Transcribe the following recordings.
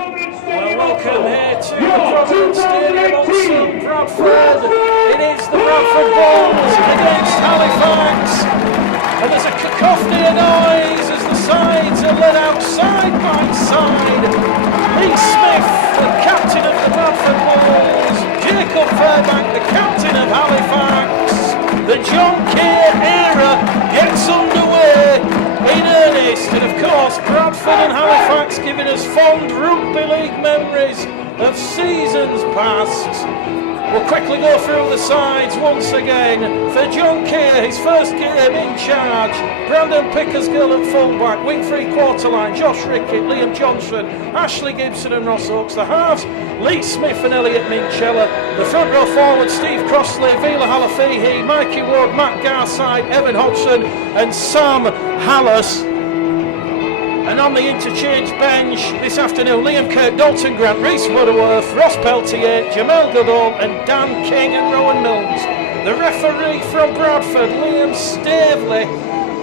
Well, welcome here to the Providence Stadium on Bradford. It is the Bradford Bulls against Halifax. And there's a cacophony of noise as the sides are led out side by side. Lee Smith, the captain of the Bradford Bulls. Jacob Fairbank, the captain of Halifax. The John Keir era gets underway in earnest, and of course Bradford and Halifax giving us fond rugby league memories of seasons past. We'll quickly go through the sides once again. For John Keir, his first game in charge, Brandon Pickersgill at fullback, wing three quarter line, Josh Rickett, Liam Johnson, Ashley Gibson and Ross Oakes. The halves, Lee Smith and Elliot Minchella. The front row forward, Steve Crossley, Vila Halafihi, Mikey Wood, Matt Garside, Evan Hodgson and Sam Hallas. And on the interchange bench this afternoon, Liam Kirk, Dalton Grant, Rhys Butterworth, Ross Peltier, Jamel Goodall and Dan King and Rowan Mills. The referee from Bradford, Liam Staveley,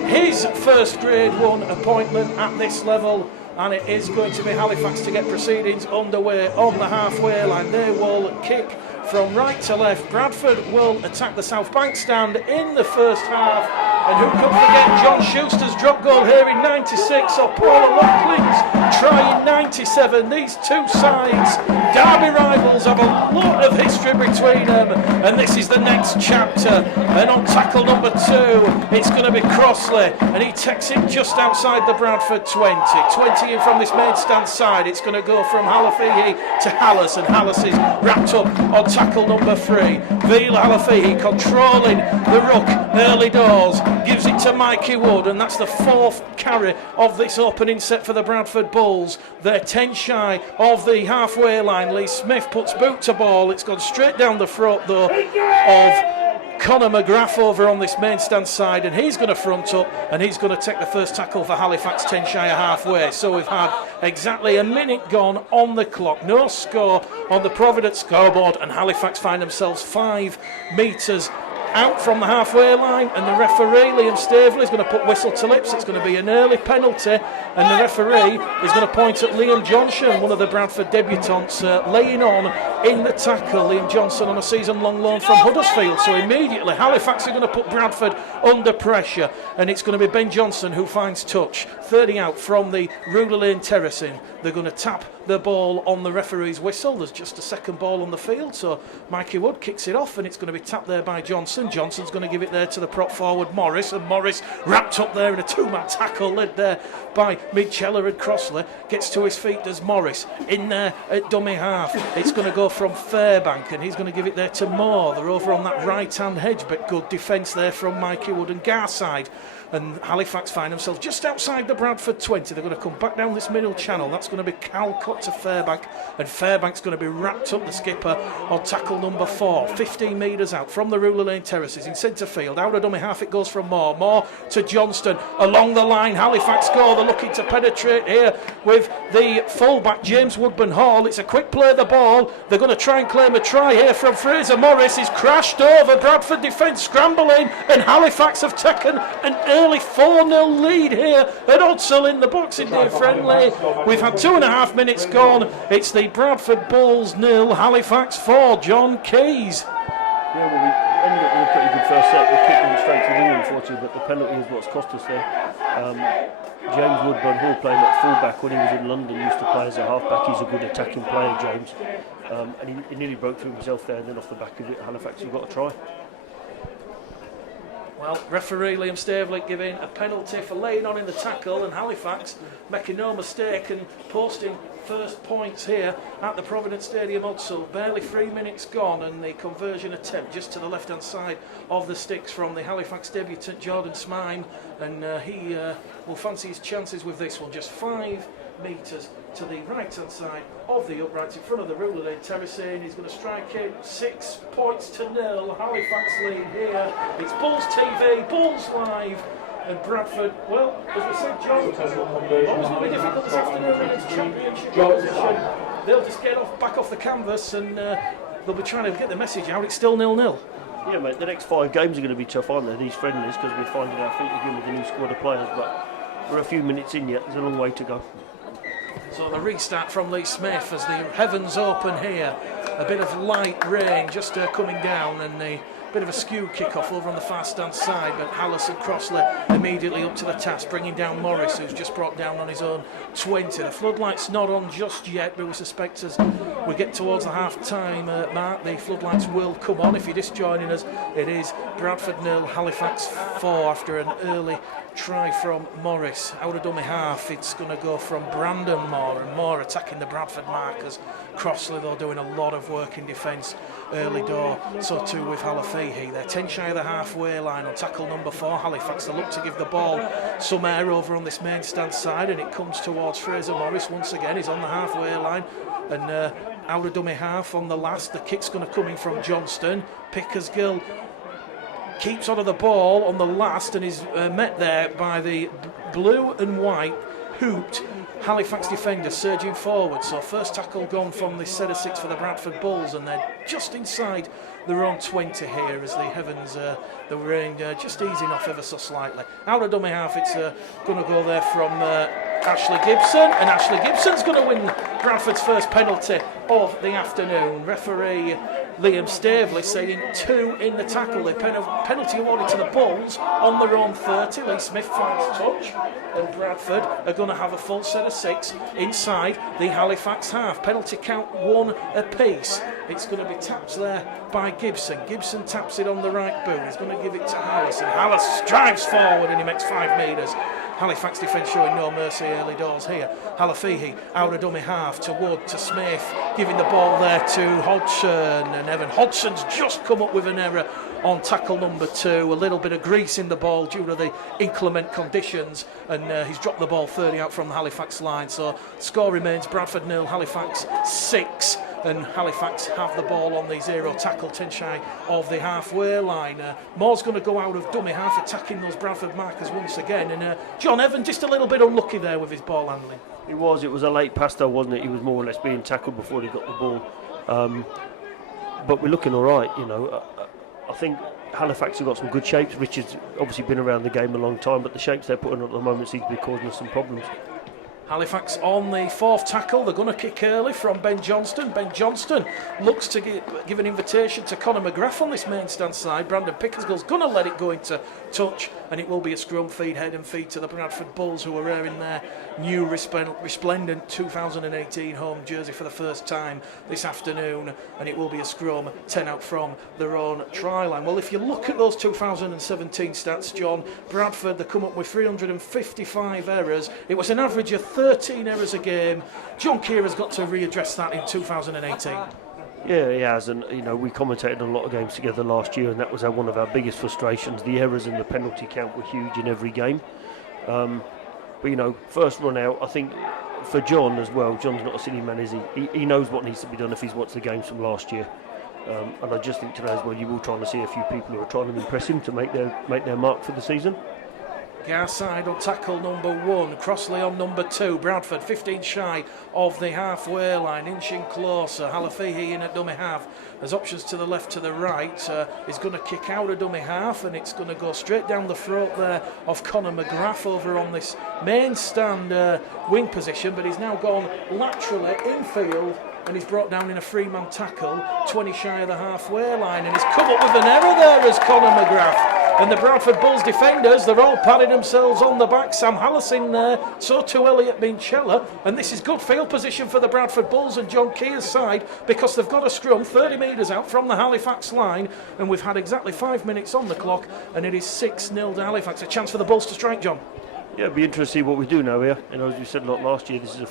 his first grade 1 appointment at this level, and it is going to be Halifax to get proceedings underway on the halfway line. They will kick from right to left. Bradford will attack the South Bank stand in the first half. And who can forget John Schuster's drop goal here in 96, or Paul Laughlin's try in 97. These two sides, derby rivals, have a lot of history between them, and this is the next chapter. And on tackle number 2, it's going to be Crossley, and he takes it just outside the Bradford 20 in from this main stand side. It's going to go from Halafihi to Hallas, and Hallas is wrapped up on tackle number 3. Vila Halafihi controlling the ruck early doors, gives it to Mikey Wood, and that's the 4th carry of this opening set for the Bradford Bulls. They're 10 shy of the halfway line. Lee Smith puts boot to ball. It's gone straight down the throat though of Conor McGrath over on this main stand side, and he's going to front up and he's going to take the first tackle for Halifax 10 shy of halfway. So we've had exactly a minute gone on the clock. No score on the Providence scoreboard, and Halifax find themselves 5 metres out from the halfway line, and the referee Liam Staveley is going to put whistle to lips. It's going to be an early penalty, and the referee is going to point at Liam Johnson, one of the Bradford debutants, laying on in the tackle. Liam Johnson on a season-long loan from Huddersfield. So immediately Halifax are going to put Bradford under pressure, and it's going to be Ben Johnson who finds touch, 30 out from the Ruler Lane terracing. They're going to tap the ball on the referee's whistle. There's just a second ball on the field, so Mikey Wood kicks it off, and it's going to be tapped there by Johnson. Johnson's going to give it there to the prop forward Morris, and Morris wrapped up there in a 2-man tackle led there by Midchella and Crossley. Gets to his feet as Morris in there at dummy half. It's going to go from Fairbank, and he's going to give it there to Moore. They're over on that right hand hedge, but good defence there from Mikey Wood and Garside. And Halifax find themselves just outside the Bradford 20. They're going to come back down this middle channel. That's going to be Calcott to Fairbank, and Fairbank's going to be wrapped up, the skipper, on tackle number 4. 15 metres out from the Ruler Lane terraces in centre field. Out of dummy half it goes from Moore. Moore to Johnston. Along the line, Halifax score. They're looking to penetrate here with the fullback, James Woodburn Hall. It's a quick play the ball. They're going to try and claim a try here from Fraser Morris. He's crashed over. Bradford defence scrambling, and Halifax have taken an early 4-0 lead here at Odsall in the Boxing Day friendly. We've had 2.5 minutes gone. It's the Bradford Bulls 0, Halifax 4. John Keys. Yeah, well, we ended up with a pretty good first set. We kicked them straight to the wing, unfortunately, but the penalty is what's cost us there. James Woodburn Hall, playing at fullback when he was in London, used to play as a halfback. He's a good attacking player, James, and he nearly broke through himself there, and then off the back of it, Halifax have got a try. Well, referee Liam Staveley giving a penalty for laying on in the tackle, and Halifax making no mistake and posting first points here at the Providence Stadium Odsall. Barely 3 minutes gone, and the conversion attempt just to the left hand side of the sticks from the Halifax debutant Jordan Smime, and he will fancy his chances with this one. Just 5 metres to the right hand side of the uprights in front of the Ruler Lane terracing. He's going to strike it. 6 points to 0. Halifax lead here. It's Bulls TV, Bulls Live, and Bradford. Well, as we said, John, always going to be difficult this afternoon in its championship position. They'll just get back off the canvas, and they'll be trying to get the message out. It's still 0-0. Yeah, mate, the next 5 games are going to be tough, aren't they, these friendlies, because we're finding our feet again with the new squad of players, but we're a few minutes in yet. There's a long way to go. So the restart from Lee Smith as the heavens open here. A bit of light rain just coming down, and a bit of a skew kick-off over on the far stand side, but Hallis and Crossley immediately up to the task, bringing down Morris, who's just brought down on his own 20. The floodlights not on just yet, but we suspect as we get towards the half-time mark, the floodlights will come on. If you're just joining us, it is Bradford 0, Halifax 4 after an early try from Morris. Out of dummy half, it's going to go from Brandon Moore, and Moore attacking the Bradford markers. Crossley, though, doing a lot of work in defence early door, so too with Halafihi. They're 10 shy of the halfway line on tackle number 4. Halifax, they look to give the ball some air over on this main stand side, and it comes towards Fraser Morris once again. He's on the halfway line, and out of dummy half on the last. The kick's going to come in from Johnston. Pickersgill keeps on of the ball on the last, and is met there by the blue and white hooped Halifax defender surging forward. So first tackle gone from the set of 6 for the Bradford Bulls, and they're just inside their own 20 here as the heavens, the rain just easing off ever so slightly. Out of dummy half, it's going to go there from Ashley Gibson, and Ashley Gibson's going to win Bradford's first penalty of the afternoon. Referee Liam Staveley saying 2 in the tackle. The penalty awarded to the Bulls on their own 30. Lee Smith finds touch, and Bradford are going to have a full set of 6 inside the Halifax half. Penalty count 1 apiece. It's going to be tapped there by Gibson. Gibson taps it on the right boot. He's going to give it to Hallis, and Hallis drives forward and he makes 5 metres. Halifax defence showing no mercy early doors here. Halafihi out of dummy half to Wood, to Smith, giving the ball there to Hodgson, and Evan Hodgson's just come up with an error on tackle number 2. A little bit of grease in the ball due to the inclement conditions, and he's dropped the ball 30 out from the Halifax line. So score remains Bradford 0, Halifax 6. And Halifax have the ball on the 0 tackle, 10 shy of the halfway line. Moore's going to go out of dummy half, attacking those Bradford markers once again. And John Evan just a little bit unlucky there with his ball handling. It was a late pass though, wasn't it? He was more or less being tackled before he got the ball. But we're looking all right, you know. I think Halifax have got some good shapes. Richard's obviously been around the game a long time, but the shapes they're putting on at the moment seem to be causing us some problems. Halifax on the 4th tackle. They're going to kick early from Ben Johnston. Ben Johnston looks to give an invitation to Conor McGrath on this main stand side. Brandon Pickersgill's going to let it go into touch, and it will be a scrum feed, head and feed to the Bradford Bulls, who are wearing their new resplendent 2018 home jersey for the first time this afternoon, and it will be a scrum 10 out from their own try line. Well, if you look at those 2017 stats, John, Bradford, they come up with 355 errors. It was an average of 13 errors a game. John Keira's got to readdress that in 2018. Yeah, he has, and you know, we commentated on a lot of games together last year, and that was one of our biggest frustrations. The errors and the penalty count were huge in every game. But you know, first run out, I think for John as well. John's not a silly man, is he? He knows what needs to be done if he's watched the games from last year. And I just think today as well, you will try to see a few people who are trying to impress him to make their mark for the season. Garside on tackle number 1, Crossley on number 2. Bradford 15 shy of the halfway line, inching closer. Halafihi in at dummy half. There's options to the left, to the right. He's going to kick out of dummy half, and it's going to go straight down the throat there of Conor McGrath over on this main stand wing position, but he's now gone laterally infield, and he's brought down in a 3-man tackle, 20 shy of the halfway line, and he's come up with an error there as Conor McGrath. And the Bradford Bulls defenders, they're all patting themselves on the back. Sam Hallis in there, so too Elliot Minchella. And this is good field position for the Bradford Bulls and John Keir's side, because they've got a scrum 30 metres out from the Halifax line. And we've had exactly 5 minutes on the clock, and it is 6-0 to Halifax. A chance for the Bulls to strike, John. Yeah, it'll be interesting to see what we do now here. You know, as we said a lot last year, this is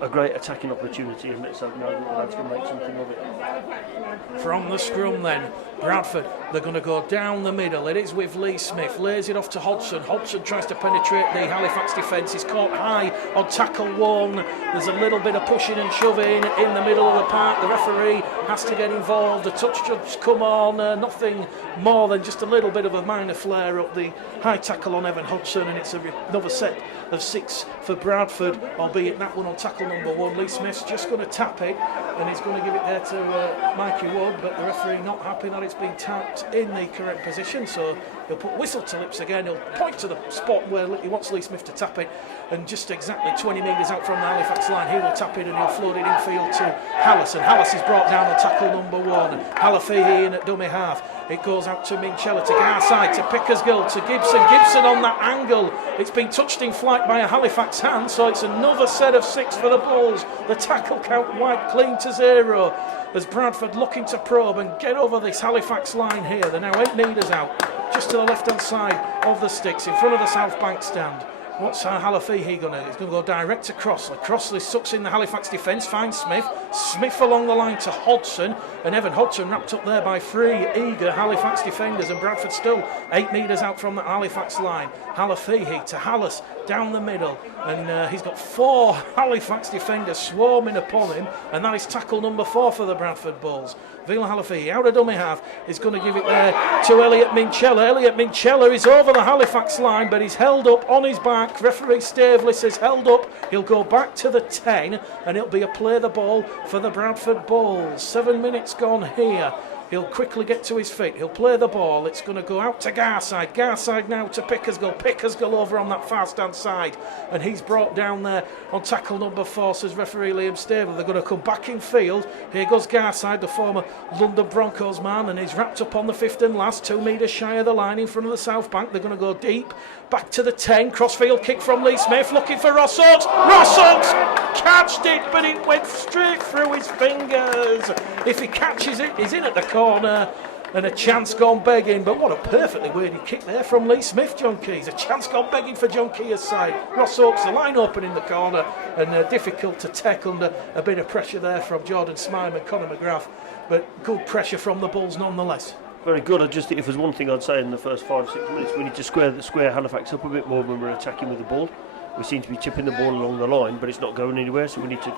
a great attacking opportunity, and let's hope now that the lads can make something of it. From the scrum then, Bradford, they're going to go down the middle. It is with Lee Smith, lays it off to Hodgson. Hodgson tries to penetrate the Halifax defence. He's caught high on tackle 1. There's a little bit of pushing and shoving in the middle of the park. The referee has to get involved. The touch judge come on. Nothing more than just a little bit of a minor flare up the high tackle on Evan Hodgson, and it's another set of 6 for Bradford, albeit that one on tackle number 1. Lee Smith's just going to tap it, and he's going to give it there to Mikey Wood, but the referee not happy that it's been tapped in the correct position, so He'll put whistle to lips again. He'll point to the spot where he wants Lee Smith to tap it, and just exactly 20 metres out from the Halifax line, he will tap it and he'll float it infield to Hallis. And Hallis is brought down on tackle number 1. Halafihi in at dummy half. It goes out to Minchella, to Garside, to Pickersgill, to Gibson. Gibson on that angle. It's been touched in flight by a Halifax hand, so it's another set of 6 for the Bulls. The tackle count wiped clean to 0 as Bradford looking to probe and get over this Halifax line here. They're now 8 metres out, just to the left-hand side of the sticks, in front of the South Bank stand. What's Halafihi going to do? He's going to go direct to Crossley. Crossley sucks in the Halifax defence, finds Smith. Smith along the line to Hodgson, and Evan Hodgson wrapped up there by 3 eager Halifax defenders, and Bradford still 8 metres out from the Halifax line. Halafihi to Hallis down the middle, and he's got 4 Halifax defenders swarming upon him, and that is tackle number 4 for the Bradford Bulls. Vila Halafihi out of dummy half is going to give it there to Elliot Minchella. Elliot Minchella is over the Halifax line, but he's held up on his back. Referee Staveley says held up. He'll go back to the 10, and it'll be a play the ball for the Bradford Bulls. 7 minutes gone here. He'll quickly get to his feet. He'll play the ball. It's going to go out to Garside. Garside now to Pickersgill. Pickersgill over on that far stand side. And he's brought down there on tackle number 4, says referee Liam Staveley. They're going to come back in field. Here goes Garside, the former London Broncos man. And he's wrapped up on the 5th and last, 2 metres shy of the line in front of the South Bank. They're going to go deep. Back to the 10. Crossfield kick from Lee Smith. Looking for Ross Oakes. Ross Oakes catched it, but it went straight through his fingers. If he catches it, he's in at the corner, and a chance gone begging. But what a perfectly weighted kick there from Lee Smith, John Keys. A chance gone begging for John Keys' side. Ross Oakes, the line open in the corner, and difficult to take under a bit of pressure there from Jordan Smime and Conor McGrath. But good pressure from the Bulls nonetheless. Very good. I just think if there's one thing I'd say in the first 5-6 minutes, we need to square Halifax up a bit more when we're attacking with the ball. We seem to be chipping the ball along the line, but it's not going anywhere, so we need to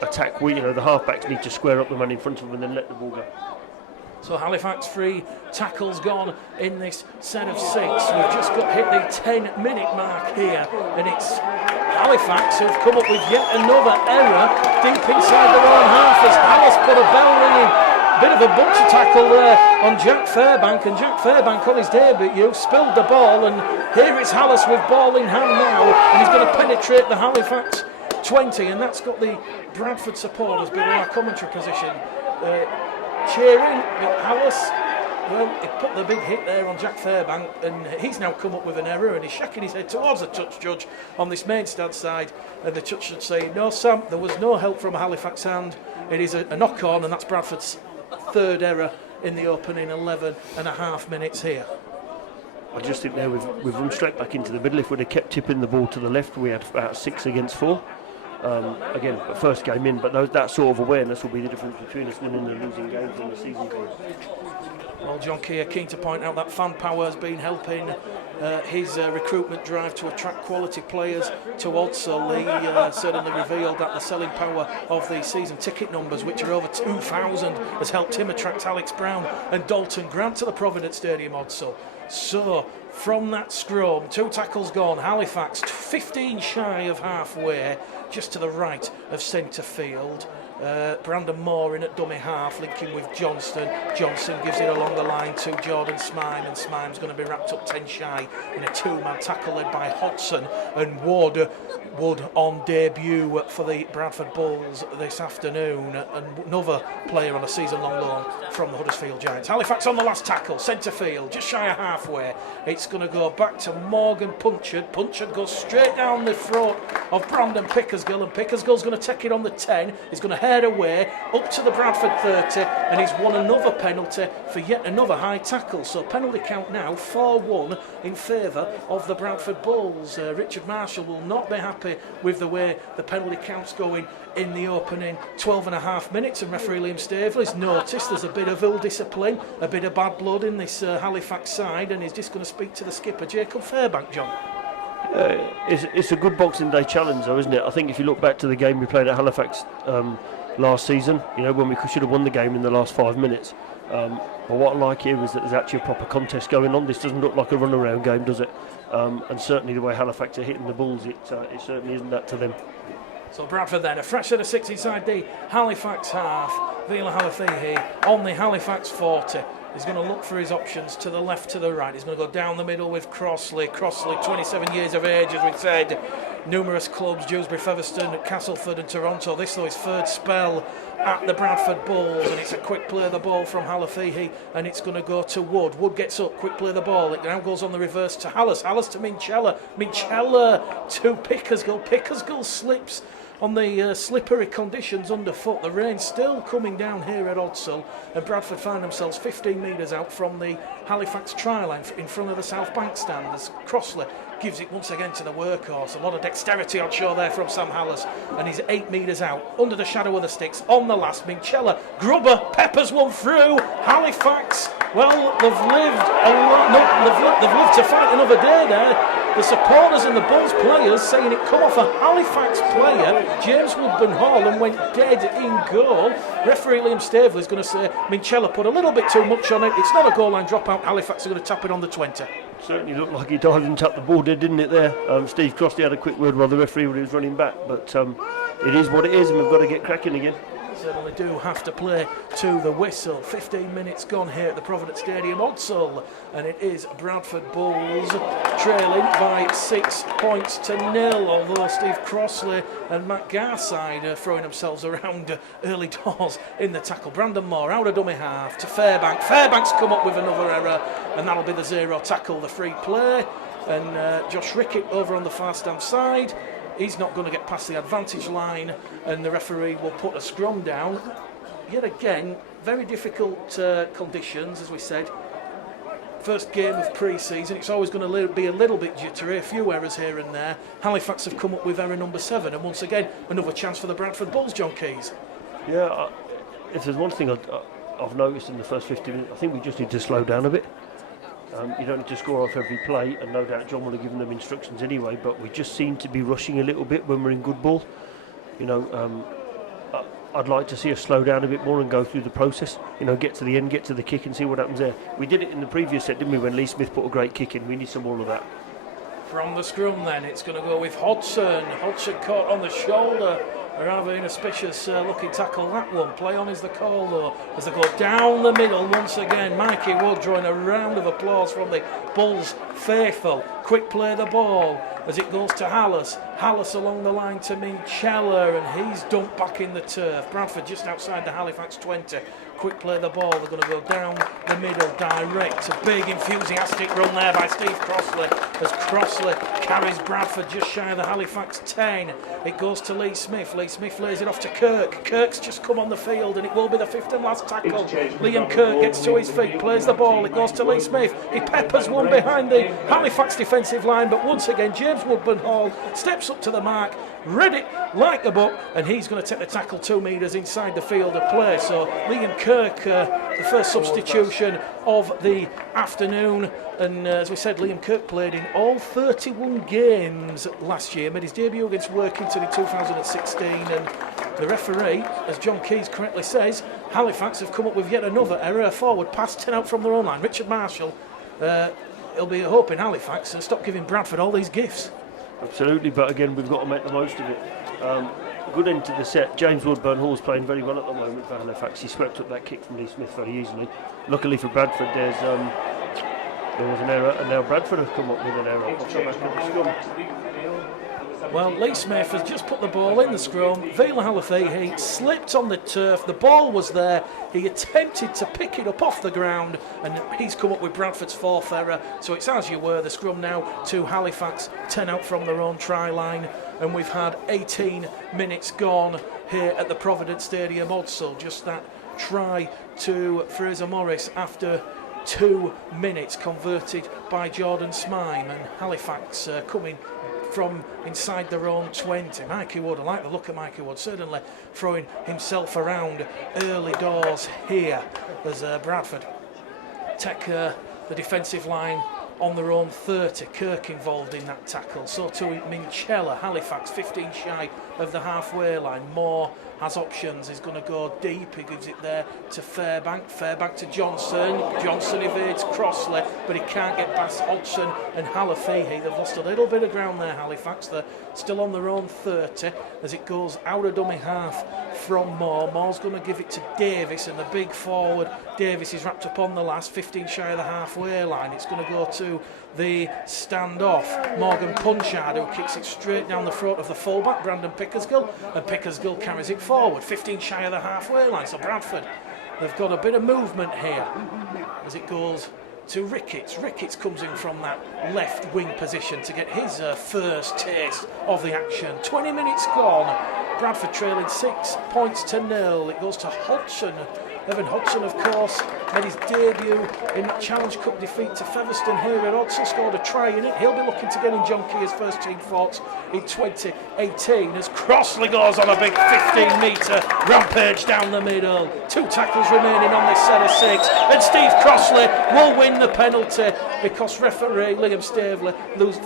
attack. The halfbacks need to square up the man in front of them and then let the ball go. So Halifax 3 tackles gone in this set of 6. We've just got hit the 10-minute mark here, and it's Halifax who've come up with yet another error deep inside their own half as Hallis put a bell ringing. Bit of a butcher tackle there on Jack Fairbank, and Jack Fairbank on his debut spilled the ball, and here is Hallis with ball in hand now, and he's going to penetrate the Halifax 20, and that's got the Bradford supporters below our commentary position cheering. But Hallis, well, he put the big hit there on Jack Fairbank, and he's now come up with an error, and he's shaking his head towards the touch judge on this main stand side, and the judge should say, no Sam, there was no help from a Halifax hand, it is a knock on, and that's Bradford's 3rd error in the opening 11.5 minutes here. I just think there we've run straight back into the middle. If we'd have kept tipping the ball to the left, we had about 6 against 4. Again, the first game in, but that sort of awareness will be the difference between us winning and losing games in the season. Well, John Keir keen to point out that fan power has been helping his recruitment drive to attract quality players to Odsal. He certainly revealed that the selling power of the season ticket numbers, which are over 2,000, has helped him attract Alex Brown and Dalton Grant to the Providence Stadium, Odsal. So, from that scrum, 2 tackles gone, Halifax 15 shy of halfway, just to the right of centre field. Brandon Moore in at dummy half, linking with Johnston. Johnson gives it along the line to Jordan Smime, and Smime's going to be wrapped up 10 shy in a 2-man tackle led by Hodgson, and Wood on debut for the Bradford Bulls this afternoon, and another player on a season-long loan from the Huddersfield Giants. Halifax on the last tackle, centre field, just shy of halfway. It's going to go back to Morgan Punchard. Punchard goes straight down the throat of Brandon Pickersgill, and Pickersgill's going to take it on the 10. He's going to head away up to the Bradford 30, and he's won another penalty for yet another high tackle. So penalty count now 4-1 in favour of the Bradford Bulls. Richard Marshall will not be happy with the way the penalty count's going in the opening 12.5 minutes, and referee Liam Staveley's noticed there's a bit of ill discipline, a bit of bad blood in this Halifax side, and he's just going to speak to the skipper, Jacob Fairbank. John? It's a good Boxing Day challenge though, isn't it? I think if you look back to the game we played at Halifax last season, when we should have won the game in the last 5 minutes. But what I like here is that there's actually a proper contest going on. This doesn't look like a run-around game, does it? And certainly the way Halifax are hitting the Bulls, it certainly isn't that to them. So Bradford then, a fresh set of 6 inside the Halifax half. Vila Halafihi on the Halifax 40. He's going to look for his options to the left, to the right. He's going to go down the middle with Crossley. Crossley, 27 years of age, as we said. Numerous clubs, Dewsbury, Featherstone, Castleford and Toronto. This, though, his third spell at the Bradford Bulls. And it's a quick play of the ball from Halafihi. And it's going to go to Wood. Wood gets up, quick play of the ball. It now goes on the reverse to Hallis. Hallis to Minchella. Minchella to Pickersgill. Pickersgill slips on the slippery conditions underfoot. The rain still coming down here at Odsall, and Bradford find themselves 15 metres out from the Halifax try line in front of the South Bank stand as Crossley gives it once again to the workhorse. A lot of dexterity on show there from Sam Hallis, and he's 8 metres out under the shadow of the sticks on the last. Minchella, Grubber, peppers one through. Halifax, well, they've lived to fight another day there. The supporters and the Bulls players saying it come off a Halifax player, James Woodburn Hall, and went dead in goal. Referee Liam Staveley is going to say Minchella put a little bit too much on it. It's not a goal line dropout. Halifax are going to tap it on the 20. Certainly looked like he died and tapped the ball dead, didn't it there? Steve Crossley had a quick word while the referee was running back, but it is what it is, and we've got to get cracking again. Certainly do have to play to the whistle. 15 minutes gone here at the Providence Stadium, Odsall, and it is Bradford Bulls trailing by 6 points to 0. Although Steve Crossley and Matt Garside are throwing themselves around early doors in the tackle. Brandon Moore out of dummy half to Fairbank. Fairbank's come up with another error, and that'll be the 0 tackle, the free play. And Josh Rickett over on the far stand side. He's not going to get past the advantage line, and the referee will put a scrum down. Yet again, very difficult conditions, as we said. First game of pre-season, it's always going to be a little bit jittery, a few errors here and there. Halifax have come up with error number 7, and once again, another chance for the Bradford Bulls, John Keys. Yeah, if there's one thing I've noticed in the first 15 minutes, I think we just need to slow down a bit. You don't need to score off every play, and no doubt John will have given them instructions anyway, but we just seem to be rushing a little bit when we're in good ball. You know, I'd like to see us slow down a bit more and go through the process, you know, get to the end, get to the kick and see what happens there. We did it in the previous set, didn't we, when Lee Smith put a great kick in. We need some more of that. From the scrum then, it's going to go with Hodgson. Hodgson caught on the shoulder. A rather inauspicious looking tackle, that one. Play on is the call though, as they go down the middle once again. Mikey Wood drawing a round of applause from the Bulls faithful. Quick play the ball as it goes to Hallis. Hallis along the line to Minchella, and he's dumped back in the turf. Bradford just outside the Halifax 20. Quick play the ball, they're going to go down the middle direct. A big enthusiastic run there by Steve Crossley as Crossley carries Bradford just shy of the Halifax 10. It goes to Lee Smith. Lee Smith lays it off to Kirk. Kirk's just come on the field, and it will be the 5th and last tackle. Liam Kirk gets to his feet, plays the ball, it goes to Lee Smith. He peppers one behind the Halifax defensive line, but once again James Woodburn Hall steps up to the mark, read it like the book, and he's going to take the tackle 2 metres inside the field of play. So Liam Kirk, the first substitution of the afternoon, and as we said, Liam Kirk played in all 31 games last year, made his debut against Workington in 2016, and the referee, as John Keys correctly says, Halifax have come up with yet another error, a forward pass 10 out from their own line. Richard Marshall, he'll be hoping Halifax and stop giving Bradford all these gifts. Absolutely, but again, we've got to make the most of it. Good end to the set. James Woodburn Hall's playing very well at the moment for Halifax. He swept up that kick from Lee Smith very easily. Luckily for Bradford, there was an error, and now Bradford have come up with an error. Well, Lee Smith has just put the ball in the scrum. Vila Halafihi slipped on the turf. The ball was there. He attempted to pick it up off the ground, and he's come up with Bradford's 4th error. So it's as you were. The scrum now to Halifax, 10 out from their own try line. And we've had 18 minutes gone here at the Providence Stadium, Odsall. Just that try to Fraser Morris after 2 minutes, converted by Jordan Smime, and Halifax coming from inside their own 20. Mikey Wood, I like the look of Mikey Wood, certainly throwing himself around early doors here as Bradford take the defensive line on their own 30. Kirk involved in that tackle, so too Minchella. Halifax 15 shy of the halfway line. Moore has options. He's going to go deep. He gives it there to Fairbank. Fairbank to Johnson. Johnson evades Crossley, but he can't get past Hodgson and Halifax. They've lost a little bit of ground there, Halifax. They're still on their own 30 as it goes out of dummy half from Moore. Moore's going to give it to Davis, and the big forward Davis is wrapped up on the last 15 shy of the halfway line. It's going to go to the standoff. Morgan Punchard, who kicks it straight down the throat of the fullback, Brandon Pickersgill, and Pickersgill carries it forward, 15 shy of the halfway line. So Bradford, they've got a bit of movement here as it goes to Ricketts. Ricketts comes in from that left wing position to get his first taste of the action. 20 minutes gone. Bradford trailing 6 points to 0. It goes to Hodgson. Evan Hodgson, of course, made his debut in that Challenge Cup defeat to Featherstone here. Hodgson scored a try in it. He'll be looking to get in John Keir's first team thoughts in 2018 as Crossley goes on a big 15-metre rampage down the middle. 2 tackles remaining on this set of 6, and Steve Crossley will win the penalty because referee Liam Staveley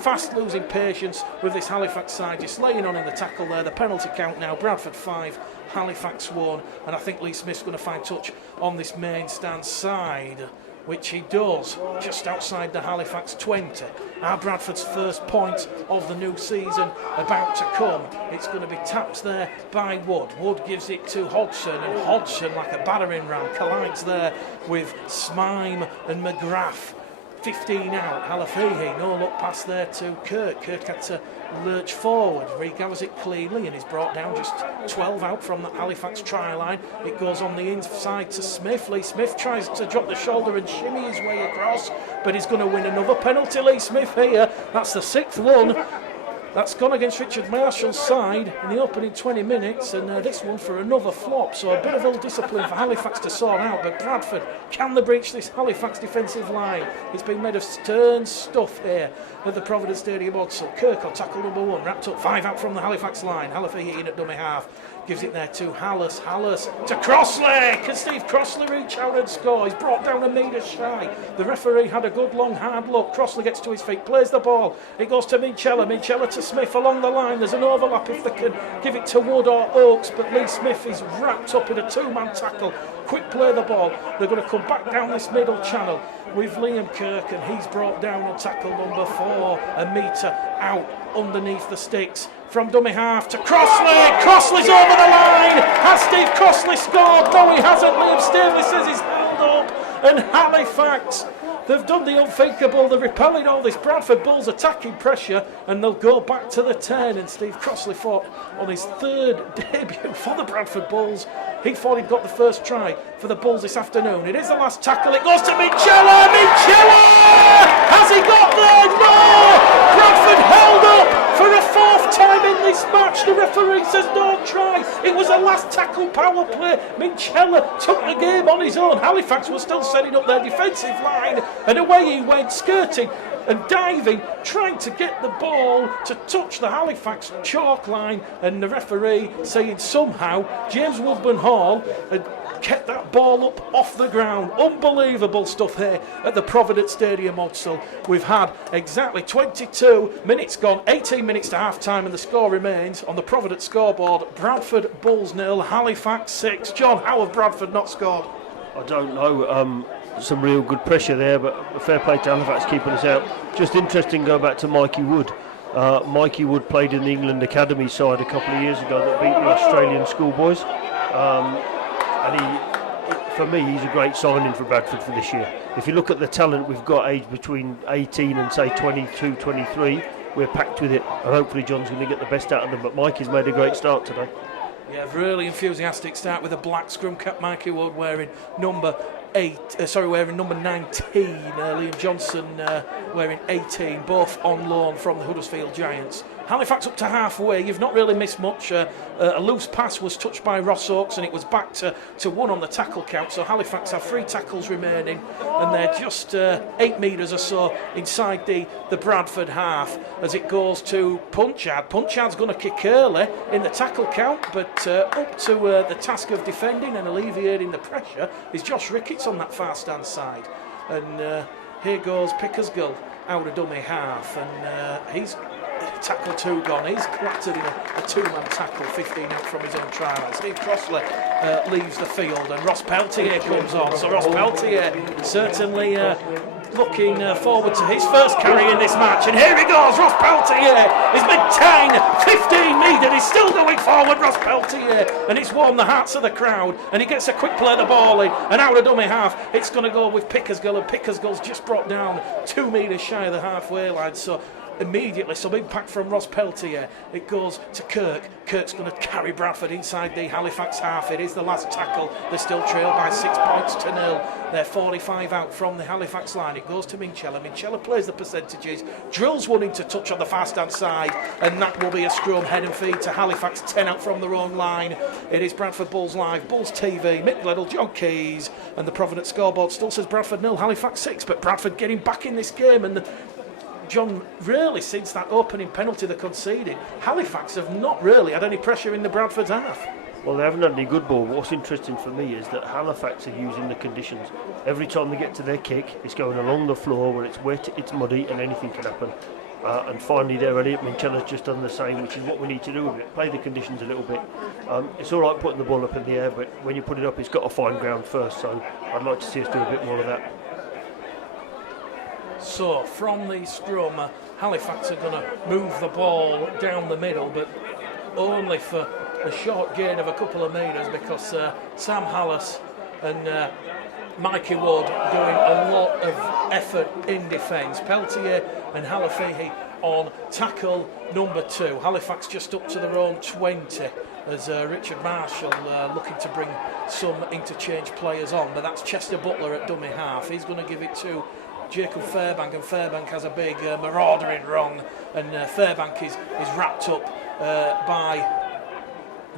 fast losing patience with this Halifax side, just laying on in the tackle there. The penalty count now, Bradford 5, Halifax 1, and I think Lee Smith's going to find touch on this main stand side, which he does just outside the Halifax 20. Our Bradford's first point of the new season about to come. It's going to be tapped there by Wood. Wood gives it to Hodgson, and Hodgson, like a battering ram, collides there with Smime and McGrath. 15 out, Halafihi, no look past there to Kirk. Kirk had to lurch forward, regathers it cleanly, and is brought down just 12 out from the Halifax try line. It goes on the inside to Smith. Lee Smith tries to drop the shoulder and shimmy his way across, but he's going to win another penalty, Lee Smith here. That's the 6th one. That's gone against Richard Marshall's side in the opening 20 minutes, and this one for another flop. So a bit of ill discipline for Halifax to sort out, but Bradford, can they breach this Halifax defensive line? It's been made of stern stuff here at the Providence Stadium Odsel. Kirk on tackle number 1, wrapped up 5 out from the Halifax line. Halifax in at dummy half. Gives it there to Hallis to Crossley. Can Steve Crossley reach out and score? He's brought down a metre shy. The referee had a good long hard look. Crossley gets to his feet, plays the ball. It goes to Minchella to Smith along the line. There's an overlap if they can give it to Wood or Oakes, but Lee Smith is wrapped up in a 2-man tackle. Quick play the ball. They're going to come back down this middle channel with Liam Kirk, and he's brought down on tackle number 4, a metre out underneath the sticks. From dummy half to Crossley. Crossley's over the line. Has Steve Crossley scored? No, he hasn't. Liam Staveley says he's held up. And Halifax, they've done the unthinkable. They're repelling all this Bradford Bulls attacking pressure, and they'll go back to the 10. And Steve Crossley fought on his 3rd debut for the Bradford Bulls. He thought he'd got the first try for the Bulls this afternoon. It is the last tackle. It goes to Minchella. Has he got there? No! Bradford held up for a 4th time in this match. The referee says no try. It was a last tackle power play. Minchella took the game on his own. Halifax was still setting up their defensive line, and away he went, skirting and diving, trying to get the ball to touch the Halifax chalk line, and the referee saying somehow James Woodburn Hall had kept that ball up off the ground. Unbelievable stuff here at the Providence Stadium Odsel. We've had exactly 22 minutes gone, 18 minutes to half time, and the score remains on the Providence scoreboard. Bradford Bulls 0, Halifax 6. John, how have Bradford not scored? I don't know. Some real good pressure there, but fair play to Halifax keeping us out. Just interesting, go back to Mikey Wood. Mikey Wood played in the England Academy side a couple of years ago that beat the Australian schoolboys. And for me, he's a great signing for Bradford for this year. If you look at the talent we've got aged between 18 and say 22, 23, we're packed with it, and hopefully John's going to get the best out of them. But Mikey's made a great start today. Yeah, really enthusiastic start with a black scrum cap. Mikey Wood wearing number 19. Liam Johnson wearing 18, both on loan from the Huddersfield Giants. Halifax up to halfway. You've not really missed much. A loose pass was touched by Ross Oakes, and it was back to 1 on the tackle count. So Halifax have 3 tackles remaining, and they're just 8 metres or so inside the Bradford half as it goes to Punchard. Punchard's going to kick early in the tackle count, but up to the task of defending and alleviating the pressure is Josh Ricketts on that far stand side. And here goes Pickersgill out of dummy half, and he's tackle 2 gone. He's clattered in a 2-man tackle, 15 out from his own try line. Steve Crossley leaves the field, and Ross Peltier comes on. So Ross Peltier certainly looking forward to his first carry in this match. And here he goes, Ross Peltier is mid-10, 15 metres. He's still going forward, Ross Peltier, and it's warmed the hearts of the crowd. And he gets a quick play of the ball in, and out of dummy half, it's going to go with Pickersgill, and Pickersgill's just brought down 2 metres shy of the halfway line. So immediately some impact from Ross Peltier. It goes to Kirk. Kirk's going to carry Bradford inside the Halifax half. It is the last tackle. They're still trailed by 6 points to 0. They're 45 out from the Halifax line. It goes to Minchella. Minchella plays the percentages, drills one into touch on the fast hand side, and that will be a scrum head and feed to Halifax. 10 out from their own line. It is Bradford Bulls Live, Bulls TV, Mick Gledall, John Keys, and the Providence scoreboard still says Bradford 0, Halifax 6, but Bradford getting back in this game. And John, really, since that opening penalty they conceded, Halifax have not really had any pressure in the Bradford's half. Well, they haven't had any good ball. What's interesting for me is that Halifax are using the conditions. Every time they get to their kick, it's going along the floor where it's wet, it's muddy, and anything can happen. And finally there, Elliot Minchella's just done the same, which is what we need to do with it. Play the conditions a little bit. It's all right putting the ball up in the air, but when you put it up, it's got to find ground first. So I'd like to see us do a bit more of that. So from the scrum, Halifax are going to move the ball down the middle, but only for a short gain of a couple of metres, because Sam Hallis and Mikey Wood doing a lot of effort in defence. Peltier and Halafihi on tackle number 2. Halifax just up to their own 20 as Richard Marshall looking to bring some interchange players on, but that's Chester Butler at dummy half. He's going to give it to Jacob Fairbank, and Fairbank has a big maraudering run, and Fairbank is wrapped up by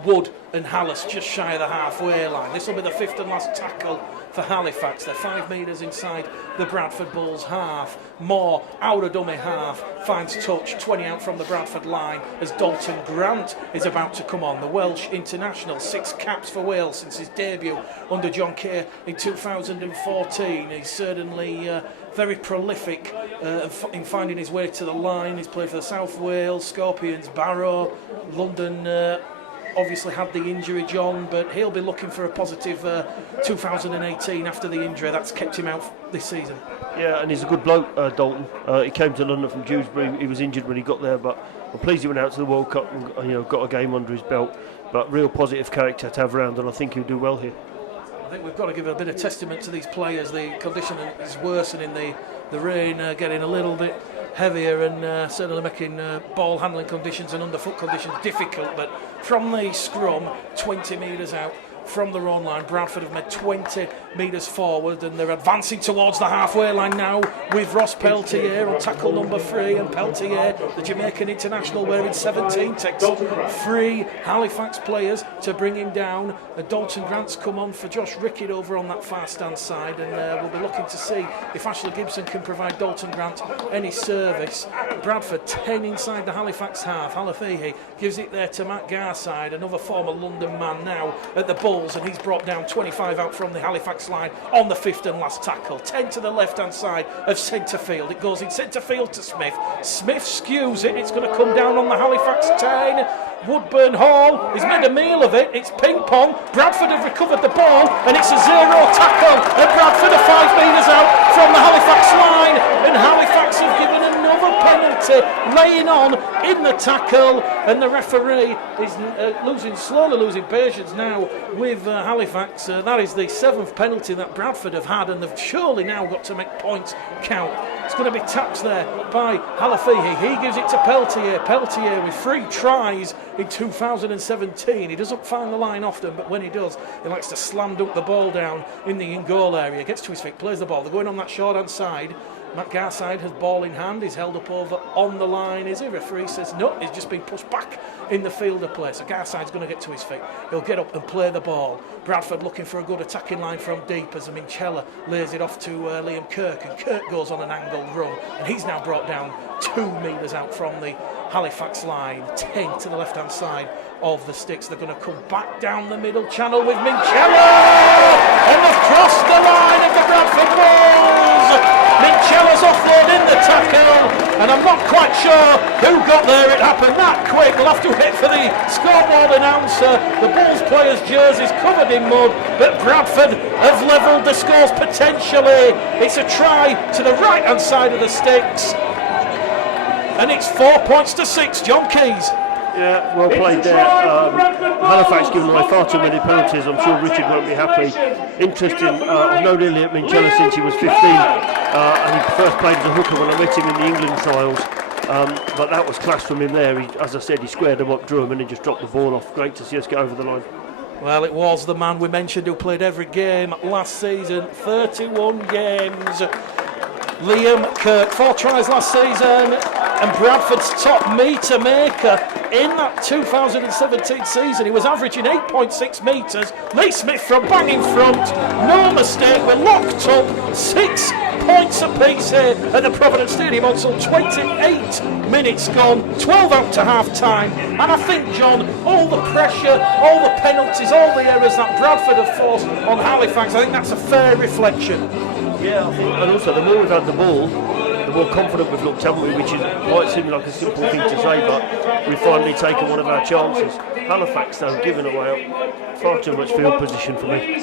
Wood and Hallis just shy of the halfway line. This will be the 5th and last tackle for Halifax. They're 5 metres inside the Bradford Bulls half. Moore out of dummy half, finds touch, 20 out from the Bradford line as Dalton Grant is about to come on. The Welsh international, 6 caps for Wales since his debut under John Kay in 2014. He's certainly very prolific in finding his way to the line. He's played for the South Wales, Scorpions, Barrow, London. Obviously had the injury, John, but he'll be looking for a positive 2018 after the injury that's kept him out this season. Yeah, and he's a good bloke, Dalton. He came to London from Dewsbury. He was injured when he got there, but I'm pleased he went out to the World Cup and got a game under his belt. But real positive character to have around, and I think he'll do well here. I think we've got to give a bit of testament to these players. The condition is worsening, the rain getting a little bit heavier, and certainly making ball handling conditions and underfoot conditions difficult. But from the scrum, 20 metres out from the own line, Bradford have made 20 metres forward, and they're advancing towards the halfway line now with Ross Peltier on tackle number 3, and Peltier, the Jamaican international, wearing 17, takes 3 Halifax players to bring him down. Dalton Grant's come on for Josh Rickett over on that far stand side, and we'll be looking to see if Ashley Gibson can provide Dalton Grant any service. Bradford 10 inside the Halifax half. Halafihi gives it there to Matt Garside, another former London man now at the Bulls, and he's brought down 25 out from the Halifax line on the 5th and last tackle. 10 to the left hand side of centre field. It goes in centre field to Smith. Smith skews it. It's going to come down on the Halifax 10. Woodburn Hall has made a meal of it. It's ping pong. Bradford have recovered the ball, and it's a 0 tackle, and Bradford are 5 metres out from the Halifax line, and Halifax have given another penalty laying on in the tackle, and the referee is slowly losing patience now with Halifax. That is the 7th penalty that Bradford have had, and they've surely now got to make points count. It's going to be tapped there by Halafihi. He gives it to Peltier. Peltier with 3 tries in 2017. He doesn't find the line often, but when he does, he likes to slam dunk the ball down in the in-goal area. Gets to his feet, plays the ball. They're going on that short-hand side. Matt Garside has ball in hand. He's held up over on the line. Is he? Referee says no. He's just been pushed back in the fielder play. So Garside's going to get to his feet. He'll get up and play the ball. Bradford looking for a good attacking line from deep as Minchella lays it off to Liam Kirk, and Kirk goes on an angled run, and he's now brought down 2 metres out from the Halifax line. 10 to the left-hand side of the sticks. They're going to come back down the middle channel with Minchella, and they've crossed the line of the Bradford Bulls. Minchella's offload in the tackle, and I'm not quite sure who got there. It happened that quick. We'll have to wait for the scoreboard announcer. The Bulls players' jerseys covered in mud, but Bradford have levelled the scores potentially. It's a try to the right-hand side of the sticks, and it's 4 points to 6. John Keys. Yeah, well played there. Halifax giving away far too many penalties. I'm sure Richard won't be happy. Interesting, I've known Elliot Minchella since he was 15, and he first played as a hooker when I met him in the England trials. But that was class from him there. As I said, he squared them up, drew them, and then just dropped the ball off. Great to see us get over the line. Well, it was the man we mentioned who played every game last season, 31 games. Liam Kirk, 4 tries last season, and Bradford's top metre maker in that 2017 season. He was averaging 8.6 metres. Lee Smith from bang in front, no mistake, we're locked up, 6 points apiece here at the Providence Stadium until 28 minutes gone, 12 out to half time. And I think, John, all the pressure, all the penalties, all the errors that Bradford have forced on Halifax, I think that's a fair reflection. Yeah, I think, and also the more we've had the ball, the more confident we've looked, haven't we? Which is might seem like a simple thing to say, but we've finally taken one of our chances. Halifax, though, giving away far too much field position for me.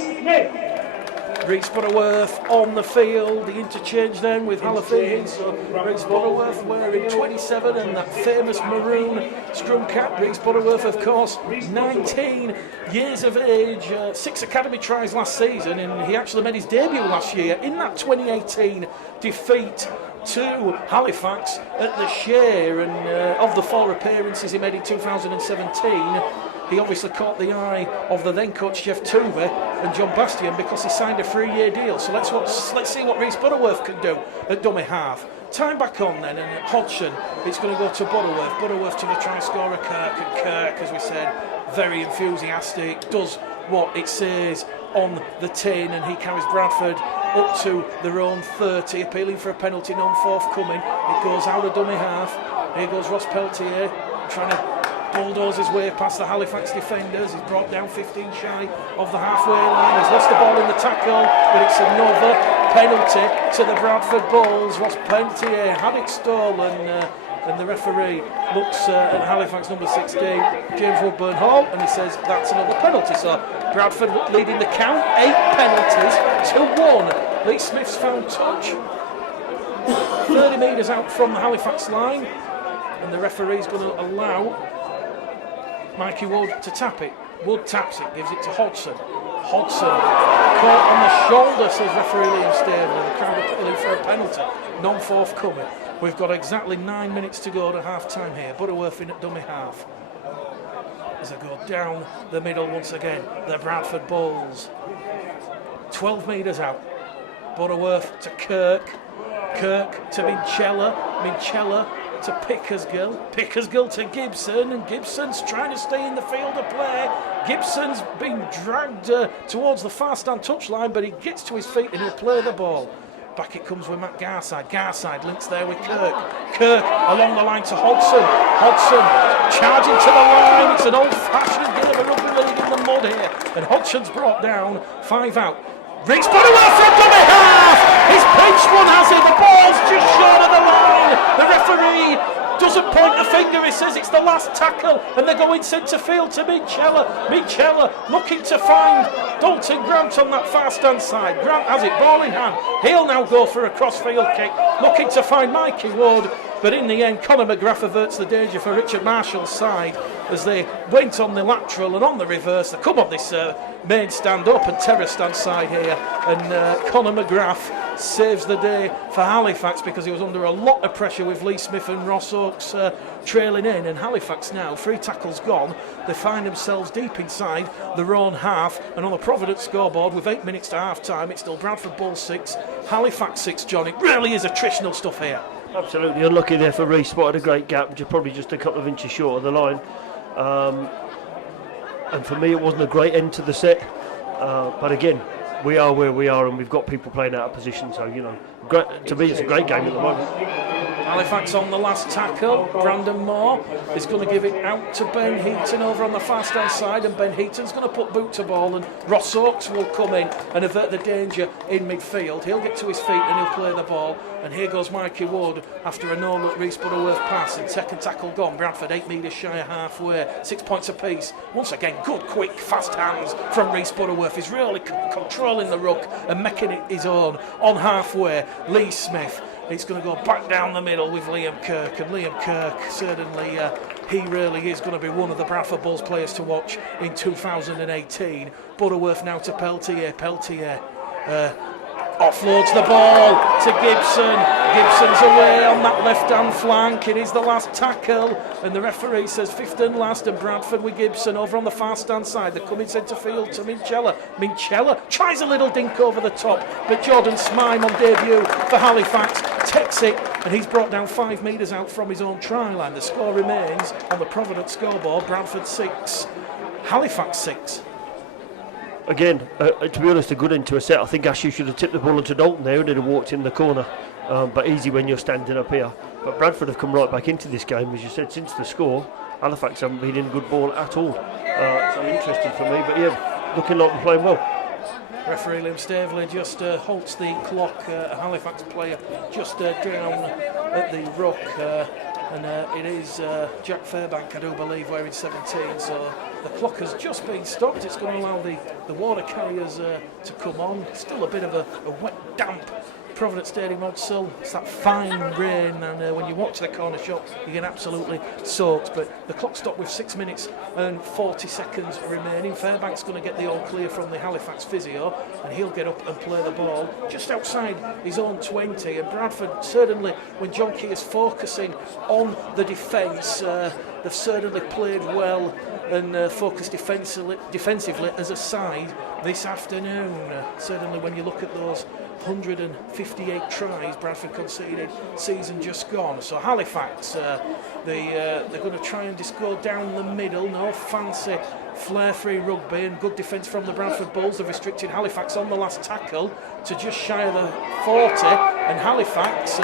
Reece Butterworth on the field, the interchange then with Halifax. So Reece Butterworth wearing 27 and that famous maroon scrum cap. Reece Butterworth, of course, 19 years of age, 6 academy tries last season, and he actually made his debut last year in that 2018 defeat to Halifax at the Share, and of the 4 appearances he made in 2017, he obviously caught the eye of the then coach Jeff Tuve and John Bastian because he signed a 3-year deal. So let's see what Reece Butterworth can do at dummy half. Time back on then, and at Hodgson it's going to go to Butterworth. Butterworth to the try scorer Kirk, and Kirk, as we said, very enthusiastic, does what it says on the tin, and he carries Bradford up to their own 30, appealing for a penalty, none forthcoming. It goes out of dummy half. Here goes Ross Peltier trying to bulldoze his way past the Halifax defenders. He's brought down 15 shy of the halfway line. He's lost the ball in the tackle, but it's another penalty to the Bradford Bulls. Ross Peltier had it stolen, and the referee looks at Halifax number 16, James Woodburn Hall, and he says that's another penalty. So Bradford leading the count, 8 penalties to 1. Lee Smith's found touch, 30 metres out from the Halifax line, and the referee's going to allow Mikey Wood to tap it. Wood taps it, gives it to Hodgson. Hodgson caught on the shoulder, says referee Liam Staven, and the crowd are pulling for a penalty. Non forthcoming. We've got exactly 9 minutes to go to half time here. Butterworth in at dummy half. As I go down the middle once again, the Bradford Bulls. 12 metres out. Butterworth to Kirk. Kirk to Minchella. Minchella to Pickersgill to Gibson, and Gibson's trying to stay in the field of play. Gibson's been dragged towards the far stand touchline, but he gets to his feet and he'll play the ball. Back it comes with Matt Garside. Garside links there with Kirk. Kirk along the line to Hodgson. Hodgson charging to the line. It's an old-fashioned game of rugby league in the mud here, and Hodgson's brought down. 5 out. Reece Butterworth from dummy half. He's pinched one, has he? The ball's just short of the line. The referee doesn't point a finger. He says it's the last tackle, and they're going centre field to Minchella. Minchella looking to find Dalton Grant on that far stand side. Grant has it, ball in hand. He'll now go for a cross-field kick, looking to find Mikey Wood. But in the end, Conor McGrath averts the danger for Richard Marshall's side as they went on the lateral and on the reverse. They come on this main stand up and terrace stand side here, and Conor McGrath saves the day for Halifax because he was under a lot of pressure with Lee Smith and Ross Oakes trailing in, and Halifax now, 3 tackles gone, they find themselves deep inside their own half, and on the Providence scoreboard with 8 minutes to half time, it's still Bradford Bulls 6, Halifax 6, John. It really is attritional stuff here. Absolutely unlucky there for Reece. Spotted a great gap, which is probably just a couple of inches short of the line. And for me, it wasn't a great end to the set. But again, we are where we are, and we've got people playing out of position. So, you know, to me, it's a great game at the moment. Halifax on the last tackle. Brandon Moore is going to give it out to Ben Heaton over on the fast hand side, and Ben Heaton's going to put boot to ball, and Ross Oakes will come in and avert the danger in midfield. He'll get to his feet and he'll play the ball, and here goes Mikey Wood after a no-look Reece Butterworth pass, and second tackle gone. Bradford 8 metres shy of halfway, 6 points apiece. Once again, good, quick, fast hands from Reece Butterworth. He's really controlling the ruck and making it his own. On halfway, Lee Smith. It's going to go back down the middle with Liam Kirk, and Liam Kirk certainly he really is going to be one of the Bradford Bulls players to watch in 2018. Butterworth now to Peltier. Peltier offloads the ball to Gibson. Gibson's away on that left-hand flank. It is the last tackle, and the referee says fifth and last, and Bradford with Gibson over on the fast-hand side. They're coming centre field to Minchella. Minchella tries a little dink over the top, but Jordan Smime on debut for Halifax takes it, and he's brought down 5 metres out from his own try line. The score remains on the Providence scoreboard: Bradford 6, Halifax 6. Again, to be honest, a good end to a set. I think Ashley should have tipped the ball into Dalton there and he'd have walked in the corner. But easy when you're standing up here. But Bradford have come right back into this game, as you said, since the score. Halifax haven't been in good ball at all. So interesting for me, but yeah, looking like they're playing well. Referee Liam Staveley just halts the clock. A Halifax player just down at the ruck. And it is Jack Fairbank, I do believe, wearing 17. So the clock has just been stopped. It's going to allow the water carriers to come on. Still a bit of a wet, damp Providence Stadium, Odsell. It's that fine rain, and when you walk to the corner shop, you get absolutely soaked. But the clock stopped with 6 minutes and 40 seconds remaining. Fairbank's going to get the all clear from the Halifax physio, and he'll get up and play the ball just outside his own 20. And Bradford, certainly, when John Key is focusing on the defence, they've certainly played well and focused defensively as a side this afternoon. Certainly when you look at those 158 tries Bradford conceded season just gone. So Halifax, they're going to try and just go down the middle. No fancy flare-free rugby, and good defence from the Bradford Bulls. They've restricted Halifax on the last tackle to just shy of the 40, and Halifax,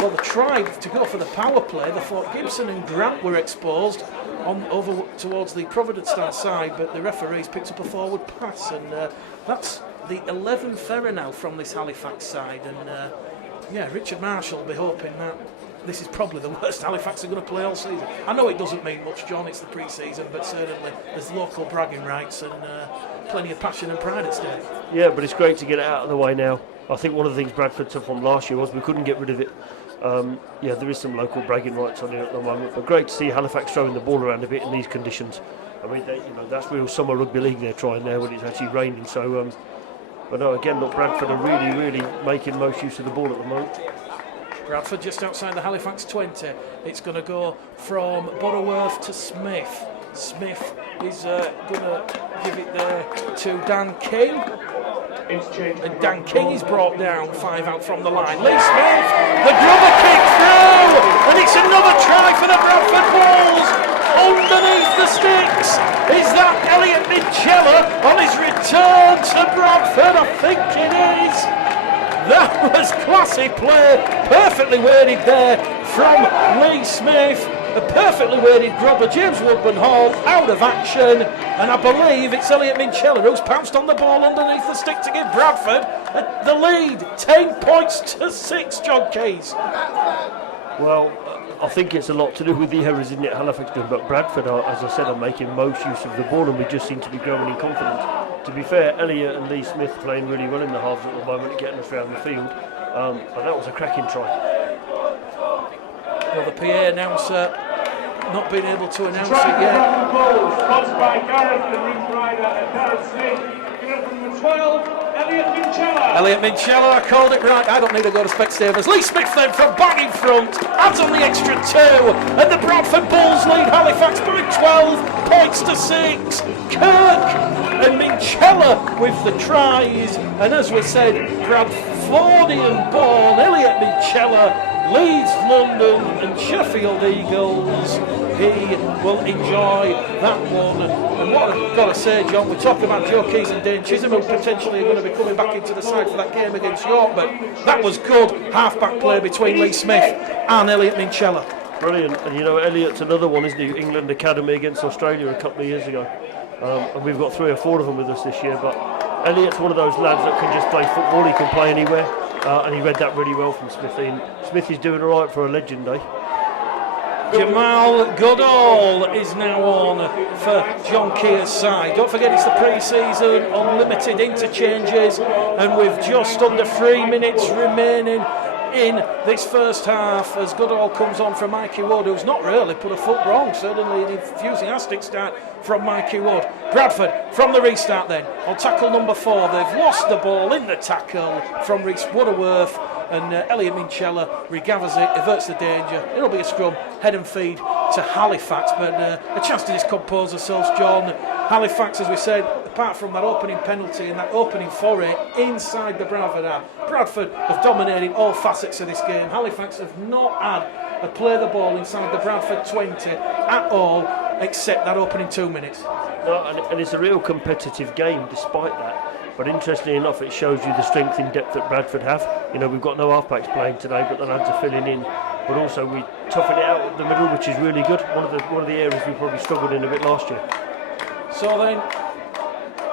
well, they tried to go for the power play. They thought Gibson and Grant were exposed over towards the Providence side, but the referees picked up a forward pass, and that's the 11th error now from this Halifax side. And yeah, Richard Marshall will be hoping that this is probably the worst Halifax are going to play all season. I know it doesn't mean much, John, it's the pre-season, but certainly there's local bragging rights and plenty of passion and pride at stake. Yeah, but it's great to get it out of the way now. I think one of the things Bradford took from last year was we couldn't get rid of it. Yeah, there is some local bragging rights on it at the moment, but great to see Halifax throwing the ball around a bit in these conditions. I mean, that's real summer rugby league they're trying there when it's actually raining. So, but no, again, look, Bradford are really making most use of the ball at the moment. Bradford just outside the Halifax 20. It's going to go from Butterworth to Smith. Smith is going to give it there to Dan King. And Dan King is brought down, 5 out from the line. Lee Smith, the grubber kick through, and it's another try for the Bradford Bulls. Underneath the sticks is that Elliot Minchella on his return to Bradford. I think it is. That was classy play, perfectly weighted there from Lee Smith. A perfectly weighted grubber, James Woodburn Hall out of action, and I believe it's Elliot Minchella who's pounced on the ball underneath the stick to give Bradford the lead. 10 points to 6, John Keys. Well, I think it's a lot to do with the errors, isn't it, Halifax doing, but Bradford, as I said, are making most use of the ball, and we just seem to be growing in confidence. To be fair, Elliot and Lee Smith playing really well in the halves at the moment, getting us around the field, but that was a cracking try. Well, the PA announcer not being able to announce it yet. Sponsored by Gareth, the Root Rider, and Darren Smith. Given from the 12, Elliot Minchella. Elliot Minchella, I called it right. I don't need to go to Specsavers. Lee Smith then from bang in front, adds on the extra 2, and the Bradford Bulls lead Halifax by 12 points to 6. Kirk and Minchella with the tries, and as we said, Bradfordian ball. Elliot Minchella leads London and Sheffield Eagles he will enjoy that one. And what I've got to say, John, we're talking about Joe Keys and Dane Chisholm, who potentially are going to be coming back into the side for that game against York, but that was good half-back play between Lee Smith and Elliot Minchella. Brilliant. And you know, Elliot's another one, isn't he? England Academy against Australia a couple of years ago. And we've got 3 or 4 of them with us this year, but Elliot's one of those lads that can just play football, he can play anywhere, and he read that really well from Smithy. And Smithy's doing all right for a legend, eh? Jamal Goodall is now on for John Keir's side. Don't forget it's the pre-season, unlimited interchanges, and with just under 3 minutes remaining in this first half as Goodall comes on from Mikey Wood, who's not really put a foot wrong. Certainly an enthusiastic start from Mikey Wood. Bradford from the restart then on tackle number 4. They've lost the ball in the tackle from Rhys Woodworth, and Elliot Minchella regathers it, averts the danger. It'll be a scrum, head and feed to Halifax, but a chance to discompose ourselves, John. Halifax, as we said, apart from that opening penalty and that opening foray inside the Bradford half, Bradford have dominated all facets of this game. Halifax have not had a play the ball inside the Bradford 20 at all, except that opening 2 minutes. No, and it's a real competitive game despite that. But interestingly enough, it shows you the strength in depth that Bradford have. You know, we've got no halfbacks playing today, but the lads are filling in. But also we toughen it out at the middle, which is really good. One of the areas we probably struggled in a bit last year. So then,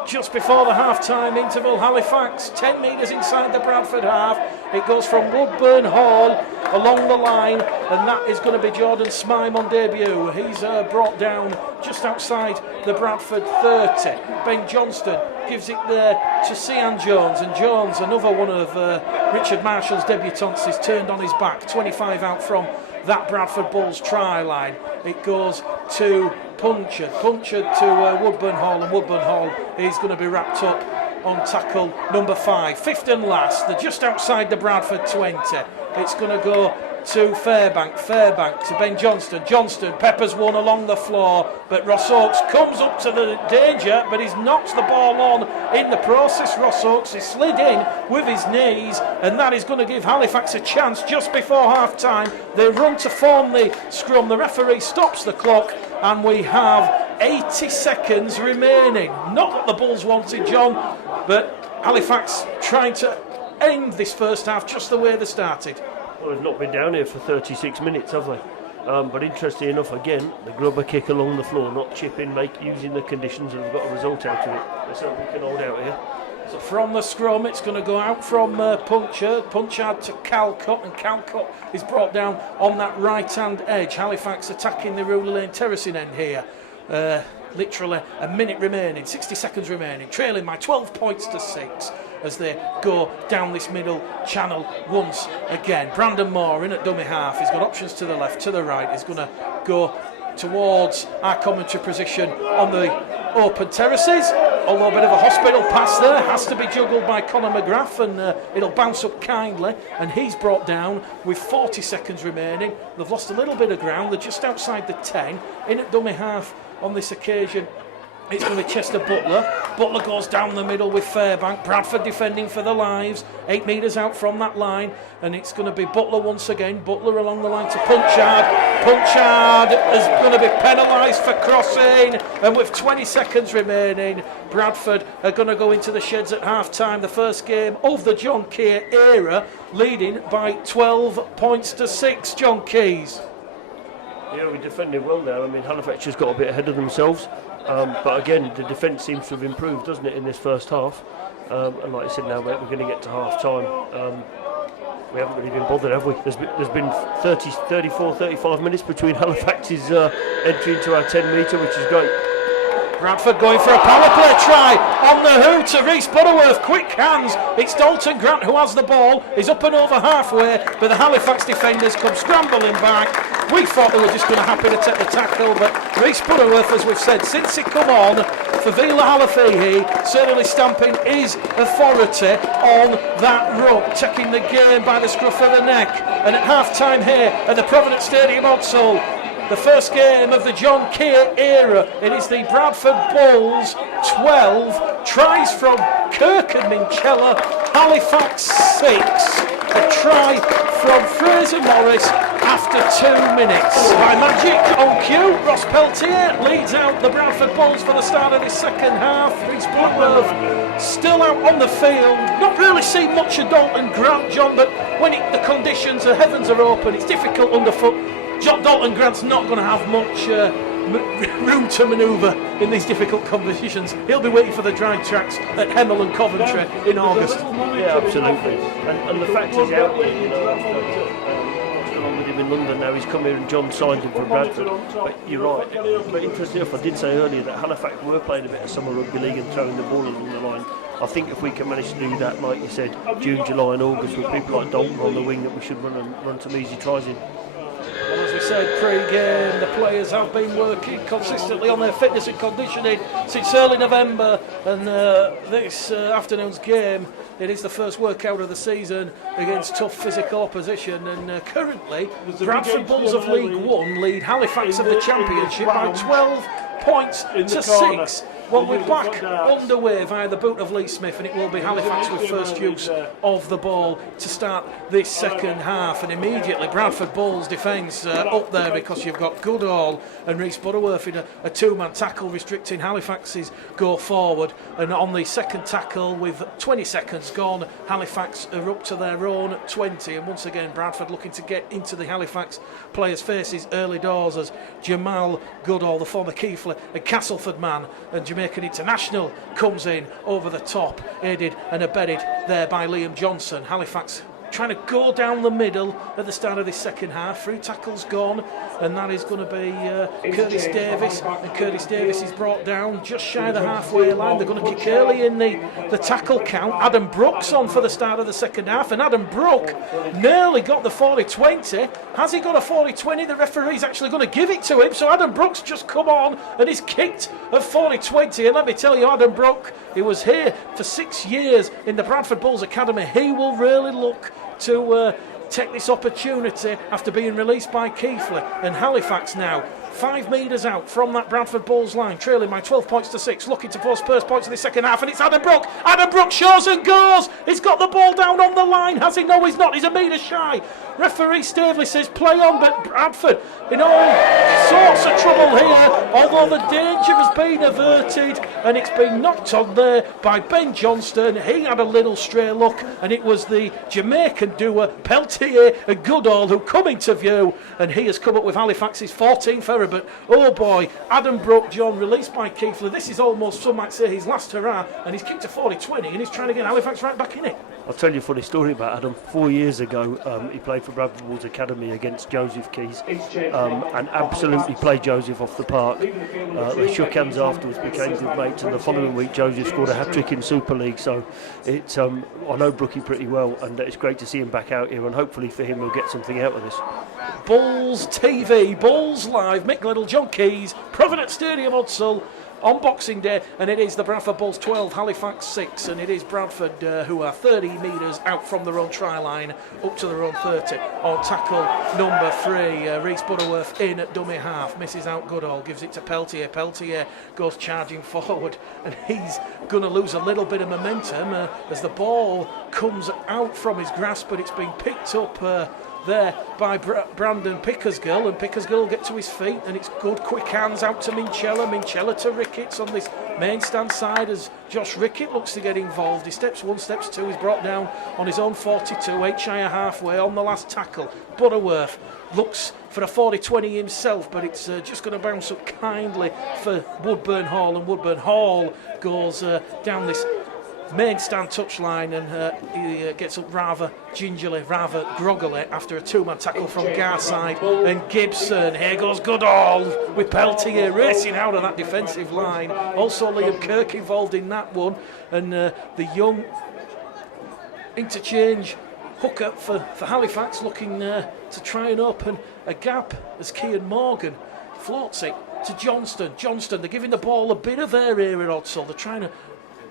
just before the half-time interval, Halifax 10 metres inside the Bradford half. It goes from Woodburn Hall along the line, and that is going to be Jordan Smime on debut. He's brought down just outside the Bradford 30. Ben Johnston gives it there to Cian Jones, and Jones, another one of Richard Marshall's debutants, is turned on his back, 25 out from that Bradford Bulls try line. It goes to Punchard to Woodburn Hall, and Woodburn Hall is going to be wrapped up on tackle number 5. Fifth and last, they're just outside the Bradford 20. It's going to go to Fairbank to Ben Johnston peppers one along the floor, but Ross Oakes comes up to the danger, but he's knocked the ball on in the process. Ross Oakes is slid in with his knees, and that is going to give Halifax a chance just before half time. They run to form the scrum, the referee stops the clock, and we have 80 seconds remaining. Not what the Bulls wanted, John, but Halifax trying to end this first half just the way they started. Well, they've not been down here for 36 minutes, have they? But interestingly enough, again, the grubber kick along the floor, not chipping, using the conditions, and they've got a result out of it. They certainly can hold out here. So from the scrum, it's going to go out from Punchard to Calcott, and Calcott is brought down on that right-hand edge. Halifax attacking the Ruler Lane terracing end here. Literally a minute remaining, 60 seconds remaining, trailing by 12 points to 6 as they go down this middle channel once again. Brandon Moore in at dummy half. He's got options to the left, to the right. He's going to go towards our commentary position on the open terraces, although a bit of a hospital pass there has to be juggled by Conor McGrath, and it'll bounce up kindly, and he's brought down with 40 seconds remaining. They've lost a little bit of ground. They're just outside the 10. In at dummy half on this occasion, it's going to be Chester Butler. Butler goes down the middle with Fairbank. Bradford defending for their lives. 8 metres out from that line. And it's going to be Butler once again. Butler along the line to Punchard. Punchard is going to be penalised for crossing. And with 20 seconds remaining, Bradford are going to go into the sheds at half-time. The first game of the John Keir era, leading by 12 points to 6. John Keys. Yeah, we defended well there. I mean, Halifax just got a bit ahead of themselves. But again, the defence seems to have improved, doesn't it, in this first half? And like I said, now we're going to get to half-time. We haven't really been bothered, have we? There's been 34, 35 minutes between Halifax's entry into our 10-metre, which is great. Bradford going for a power play try on the hoo to Rhys Butterworth. Quick hands. It's Dalton Grant who has the ball. He's up and over halfway, but the Halifax defenders come scrambling back. We thought they were just going to happy to take the tackle, but Rhys Butterworth, as we've said, since he come on for Vila Halafihi, certainly stamping his authority on that ruck, taking the game by the scruff of the neck. And at half-time here at the Providence Stadium, Odsall, the first game of the John Keir era. It is the Bradford Bulls 12. Tries from Kirk and Minchella. Halifax 6. A try from Fraser Morris. after 2 minutes. By magic on cue, Ross Peltier leads out the Bradford Bulls for the start of this second half. Reece Bloodworth still out on the field. Not really seen much of Dalton Grant, John, but when the conditions, the heavens are open, it's difficult underfoot. Dalton Grant's not going to have much room to manoeuvre in these difficult conditions. He'll be waiting for the dry tracks at Hemel and Coventry in August. Yeah, absolutely. And the fact he's out there, you know, what's going on with him in London now, he's come here and John signed him for Bradford. But you're right. But interesting enough, I did say earlier that Halifax were playing a bit of summer rugby league and throwing the ball along the line. I think if we can manage to do that, like you said, June, July and August with people like Dalton on the wing, that we should run some easy tries in. And as we said pre-game, the players have been working consistently on their fitness and conditioning since early November, and this afternoon's game, it is the first workout of the season against tough physical opposition, and currently Bradford Bulls of League One lead Halifax of the Championship by 12 points to 6. Well, we're back underway via the boot of Lee Smith, and it will be Halifax with first use of the ball to start this second half. And immediately Bradford Bulls defence up there, because you've got Goodall and Reece Butterworth in a two-man tackle restricting Halifax's go forward. And on the second tackle, with 20 seconds gone, Halifax are up to their own 20. And once again, Bradford looking to get into the Halifax players' faces early doors, as Jamal Goodall, the former Keighley and Castleford man and Jamaican international, comes in over the top, aided and abetted there by Liam Johnson. Halifax trying to go down the middle at the start of this second half. 3 tackles gone, and that is going to be Curtis Davis, and Curtis Davis is brought down just shy of the halfway line. They're going to kick early in the tackle count. Adam Brooks on for the start of the second half, and Adam Brook nearly got the 40-20. Has he got a 40-20? The referee's actually going to give it to him, so Adam Brooks just come on and he's kicked at 40-20. And let me tell you, Adam Brook, he was here for 6 years in the Bradford Bulls Academy. He will really look to take this opportunity after being released by Keighley. And Halifax now 5 metres out from that Bradford Bulls line, trailing by 12 points to 6, looking to post first points in the second half, and it's Adam Brook. Adam Brook shows and goes. He's got the ball down on the line, has he? No, he's not. He's a metre shy. Referee Staveley says play on, but Bradford in all sorts of trouble here, although the danger has been averted, and it's been knocked on there by Ben Johnston. He had a little stray look, and it was the Jamaican duo Peltier and Goodall who come into view, and he has come up with Halifax's 14th error. But oh boy, Adam Brook, John, released by Keighley. This is almost, some might say, his last hurrah, and he's kicked a 40-20, and he's trying to get Halifax right back in it. I'll tell you a funny story about Adam. 4 years ago, he played for Bradford Bulls Academy against Joseph Keys, and absolutely played Joseph off the park. They shook hands afterwards, became good mates, and the following week Joseph scored a hat-trick in Super League. So it's I know Brookie pretty well, and it's great to see him back out here, and hopefully for him we'll get something out of this. Bulls TV, Bulls Live, Mick Little, John Keys, Providence Stadium, Hudsall, on Boxing Day, and it is the Bradford Bulls 12, Halifax 6, and it is Bradford who are 30 metres out from their own try line, up to their own 30. On tackle number 3, Reece Butterworth in at dummy half, misses out Goodall, gives it to Peltier. Peltier goes charging forward, and he's going to lose a little bit of momentum as the ball comes out from his grasp, but it's been picked up there by Brandon Pickersgill, and Pickersgill will get to his feet, and it's good quick hands out to Minchella to Ricketts on this main stand side as Josh Rickett looks to get involved. He steps 1, steps 2, he's brought down on his own 42, 8 shy of halfway on the last tackle. Butterworth looks for a 40-20 himself, but it's just going to bounce up kindly for Woodburn Hall, and Woodburn Hall goes down this main stand touchline, and he gets up rather gingerly, rather groggily after a 2-man tackle from Garside and Gibson. Here goes Goodall with Peltier racing out of that defensive line. Also Liam Kirk involved in that one, and the young interchange hooker for Halifax looking to try and open a gap as Cian Morgan floats it to Johnston. They're giving the ball a bit of air here at Hudsall. They're trying to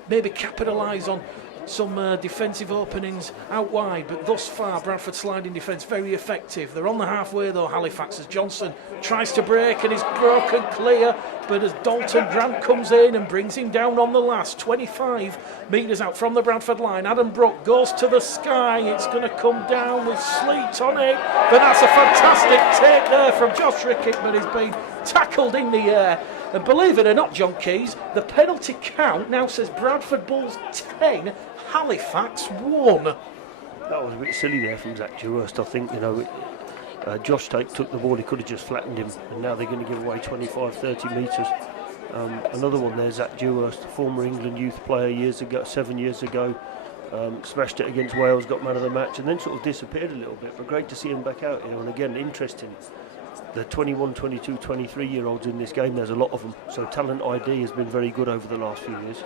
maybe capitalise on some defensive openings out wide, but thus far Bradford sliding defence very effective. They're on the halfway though, Halifax, as Johnson tries to break and is broken clear, but as Dalton Grant comes in and brings him down on the last 25 metres out from the Bradford line. Adam Brook goes to the sky, it's going to come down with sleet on it, but that's a fantastic take there from Josh Rickett, but he's been tackled in the air. And believe it or not, John Keys, the penalty count now says Bradford Bulls 10, Halifax 1. That was a bit silly there from Zach Dewhurst, I think. Josh Tate took the ball, he could have just flattened him, and now they're going to give away 25-30 metres. Another one there, Zach Dewhurst, former England youth player 7 years ago, smashed it against Wales, got man of the match, and then sort of disappeared a little bit, but great to see him back out here. And again, interesting, the 21, 22, 23-year-olds in this game, there's a lot of them, so talent ID has been very good over the last few years.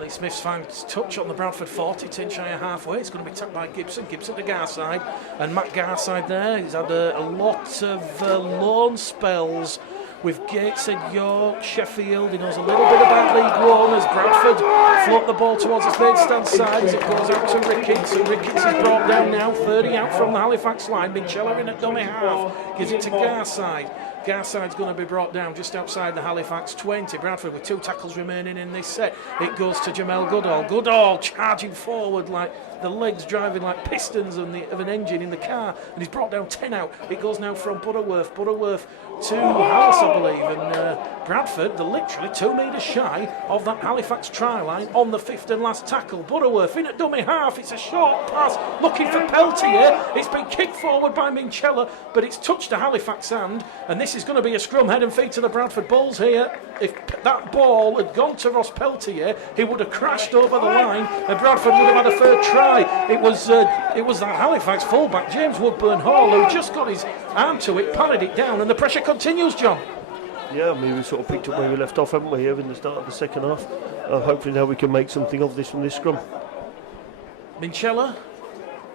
Lee Smith's found touch on the Bradford 40, Tinshire halfway. It's going to be tapped by Gibson to Garside, and Matt Garside there, he's had a lot of loan spells with Gateshead, York, Sheffield. He knows a little bit about League One as Bradford float the ball towards his main stand side as it goes out to Ricketts, and Ricketts is brought down now, 30 out from the Halifax line. Minchella in at dummy half, gives it to Garside. Garside's going to be brought down just outside the Halifax 20. Bradford with 2 tackles remaining in this set. It goes to Jamel Goodall. Goodall charging forward like the legs driving like pistons of an engine in the car. And he's brought down 10 out. It goes now from Butterworth. Butterworth to Hallis, I believe. And Bradford, they're literally 2 metres shy of that Halifax try line on the 5th and last tackle. Butterworth in at dummy half. It's a short pass looking for Peltier. It's been kicked forward by Minchella, but it's touched a Halifax hand. And this is going to be a scrum head and feet to the Bradford Bulls here. If that ball had gone to Ross Peltier, he would have crashed over the line and Bradford would have had a third try. It was that Halifax fullback, James Woodburn Hall, who just got his arm to it, parried it down, and the pressure continues, John. Yeah, I mean, we sort of picked up where we left off, haven't we, here in the start of the second half. Hopefully now we can make something of this from this scrum. Minchella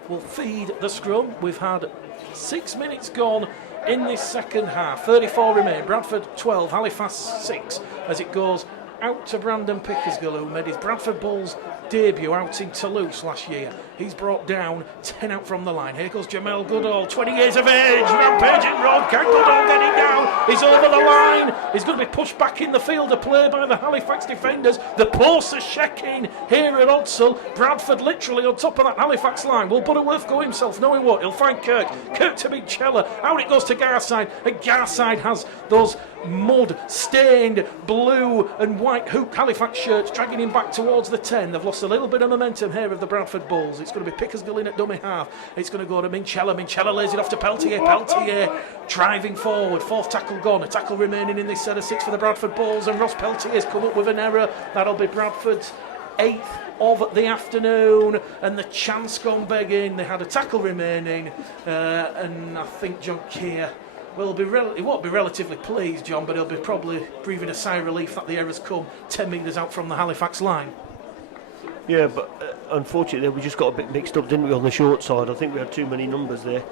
will feed the scrum. We've had 6 minutes gone in this second half. 34 remain. Bradford 12, Halifax 6 as it goes out to Brandon Pickersgill, who made his Bradford Bulls debut out in Toulouse last year. He's brought down 10 out from the line. Here goes Jamel Goodall, 20 years of age, rampaging Rod. Can Goodall get him down? He's over the line. He's going to be pushed back in the field of play by the Halifax defenders. The posts are shaking here at Odsall. Bradford literally on top of that Halifax line. Will Butterworth go himself? No, he won't. He'll find Kirk. Kirk to Minchella. Out it goes to Garside. And Garside has those mud-stained blue and white hoop Halifax shirts dragging him back towards the 10. They've lost a little bit of momentum here of the Bradford Bulls. It's going to be Pickersgill in at dummy half. It's going to go to Minchella. Minchella lays it off to Peltier. Peltier driving forward. 4th tackle gone. A tackle remaining in this set of 6 for the Bradford Bulls, and Ross Peltier's come up with an error. That'll be Bradford's 8th of the afternoon, and the chance gone begging. They had a tackle remaining, and I think John Keir he won't be relatively pleased, John, but he'll be probably breathing a sigh of relief that the error's come 10 metres out from the Halifax line. Yeah, but unfortunately we just got a bit mixed up, didn't we, on the short side. I think we had too many numbers there,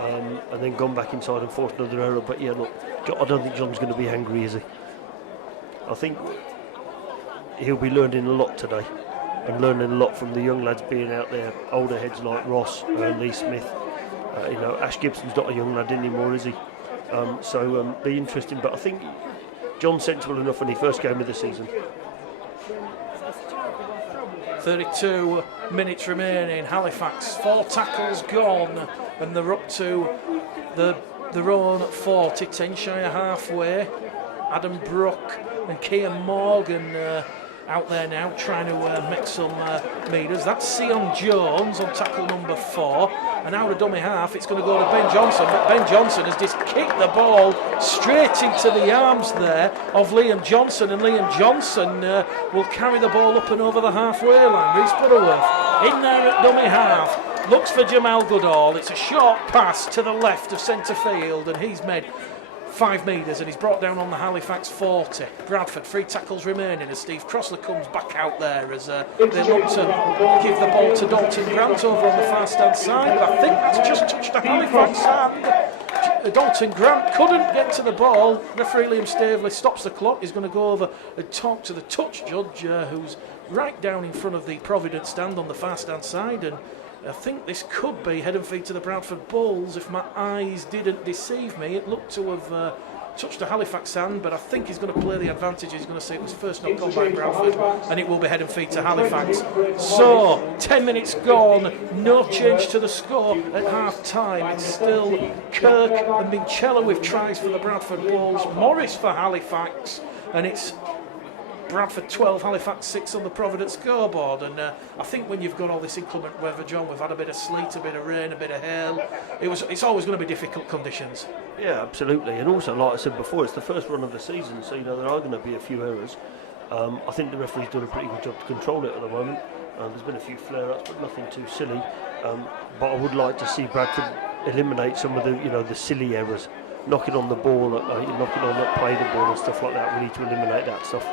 and then gone back inside and forced another error. But yeah, look, I don't think John's going to be angry, is he? I think he'll be learning a lot today, and learning a lot from the young lads being out there, older heads like Ross, Lee Smith. Ash Gibson's not a young lad anymore, is he? So be interesting, but I think John's sensible enough when he first came of the season. 32 minutes remaining. Halifax 4 tackles gone, and they're up to their own 40. Tinshire halfway. Adam Brook and Kian Morgan out there now trying to make some meters. That's Sion Jones on tackle number 4. And out of dummy half, it's going to go to Ben Johnson. But Ben Johnson has just kicked the ball straight into the arms there of Liam Johnson. And Liam Johnson will carry the ball up and over the halfway line. Reece Butterworth in there at dummy half. Looks for Jamel Goodall. It's a short pass to the left of centre field. And he's made 5 metres, and he's brought down on the Halifax 40. Bradford 3 tackles remaining as Steve Crossley comes back out there as they look to give the ball to Dalton Grant over on the far stand side. But I think that's just touched the Halifax hand. Dalton Grant couldn't get to the ball. Referee Liam Staveley stops the clock. He's going to go over and talk to the touch judge who's right down in front of the Providence stand on the far stand side, and I think this could be head and feet to the Bradford Bulls. If my eyes didn't deceive me, it looked to have touched the Halifax hand, but I think he's going to play the advantage. He's going to say it was first knock on by Bradford, and it will be head and feet to Halifax. So 10 minutes gone, no change to the score at half time. It's still Kirk and Minchella with tries for the Bradford Bulls, Morris for Halifax, and it's Bradford 12, Halifax 6 on the Providence scoreboard. And I think when you've got all this inclement weather, John, we've had a bit of sleet, a bit of rain, a bit of hail. It's always going to be difficult conditions. Yeah, absolutely. And also, like I said before, it's the first run of the season, so there are going to be a few errors. I think the referee's done a pretty good job to control it at the moment. There's been a few flare-ups, but nothing too silly. But I would like to see Bradford eliminate some of the silly errors, knocking on the ball, knocking on not play the ball and stuff like that. We need to eliminate that stuff.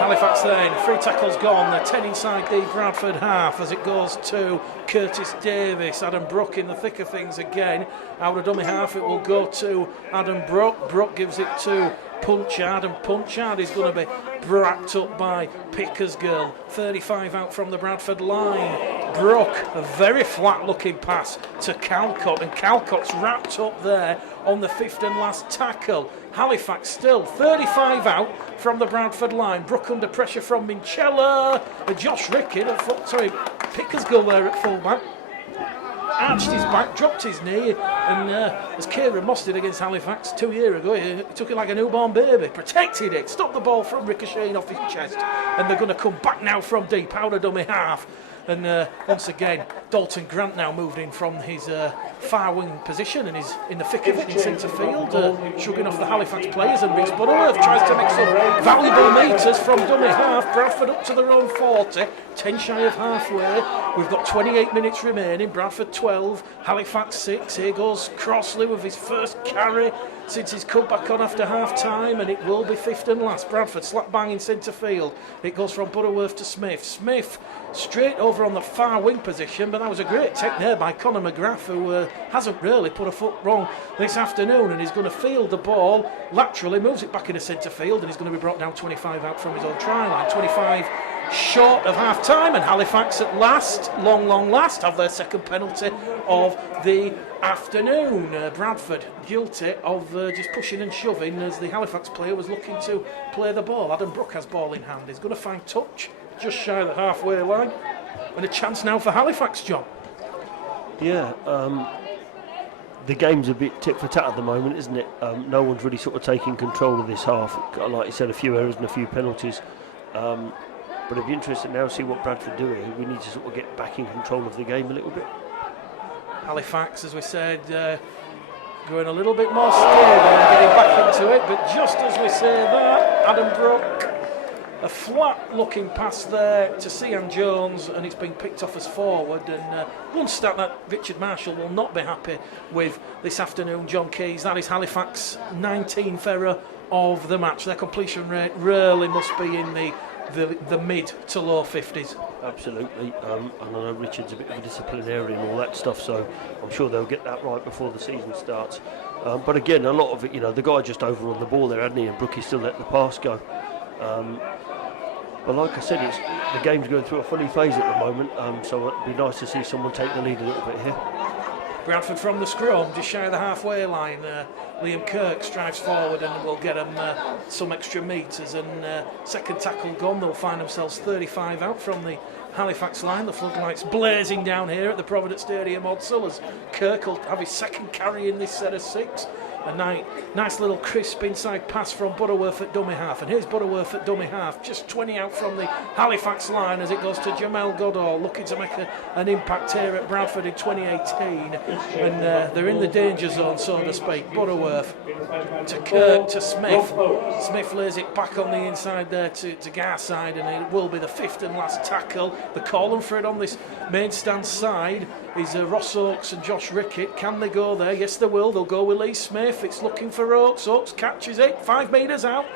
Halifax then, 3 tackles gone, they're 10 inside the Bradford half as it goes to Curtis Davis. Adam Brook in the thick of things again. Out of dummy half it will go to Adam Brook. Brook gives it to Punchard, and Punchard is going to be wrapped up by Pickersgill. 35 out from the Bradford line. Brook, a very flat looking pass to Calcott, and Calcott's wrapped up there on the 5th and last tackle. Halifax still 35 out from the Bradford line. Brook under pressure from Minchella. Josh Rickett Pickersgill there at fullback. Arched his back, dropped his knee, and as Kieran Moss did against Halifax 2 years ago, he took it like a newborn baby, protected it, stopped the ball from ricocheting off his chest, and they're going to come back now from deep, out of dummy half. And once again, Dalton Grant now moved in from his far wing position and is in the thick of it in centre field, shrugging off the Halifax players, and Reece Butterworth tries to make some valuable metres from dummy half. Bradford up to their own 40, 10 shy of halfway. We've got 28 minutes remaining. Bradford 12, Halifax 6. Here goes Crossley with his first carry since he's come back on after half time, and it will be 5th and last. Bradford slap bang in centre field. It goes from Butterworth to Smith. Smith straight over on the far wing position, but that was a great take there by Conor McGrath, who hasn't really put a foot wrong this afternoon, and he's going to field the ball laterally, moves it back into centre field, and he's going to be brought down 25 out from his own try line. 25 short of half time, and Halifax at last, long last, have their second penalty of the afternoon. Bradford guilty of just pushing and shoving as the Halifax player was looking to play the ball. Adam Brook has ball in hand. He's going to find touch just shy of the halfway line, and a chance now for Halifax, John. Yeah, the game's a bit tit for tat at the moment, isn't it? No one's really sort of taking control of this half. Like you said, a few errors and a few penalties. But it'd be interesting now to see what Bradford do here. We need to sort of get back in control of the game a little bit. Halifax, as we said, going a little bit more stable and getting back into it, but just as we say that, Adam Brook, a flat looking pass there to Cian Jones, and it's been picked off as forward. And one stat that Richard Marshall will not be happy with this afternoon, John Keys, that is Halifax 19th error of the match. Their completion rate really must be in the mid to low 50s. Absolutely, and I know Richard's a bit of a disciplinarian and all that stuff, so I'm sure they'll get that right before the season starts. But again, a lot of it, the guy just over on the ball there, hadn't he? And Brookie still let the pass go. But like I said, the game's going through a funny phase at the moment, so it'd be nice to see someone take the lead a little bit here. Bradford from the scrum, just shy of the halfway line. Liam Kirk strives forward and will get them some extra metres. And second tackle gone, they'll find themselves 35 out from the Halifax line. The floodlights blazing down here at the Providence Stadium Odsal as Kirk will have his second carry in this set of 6. A nice little crisp inside pass from Butterworth at dummy half, and here's Butterworth at dummy half, just 20 out from the Halifax line as it goes to Jamel Goddard, looking to make an impact here at Bradford in 2018, and they're in the danger zone, so to speak. Butterworth to Kirk to Smith. Smith lays it back on the inside there to Garside, and it will be the 5th and last tackle. The calling for it on this main stand side is Ross Oakes and Josh Rickett. Can they go there? Yes, they will. They'll go with Lee Smith. It's looking for Oakes. Oakes catches it, 5 metres out,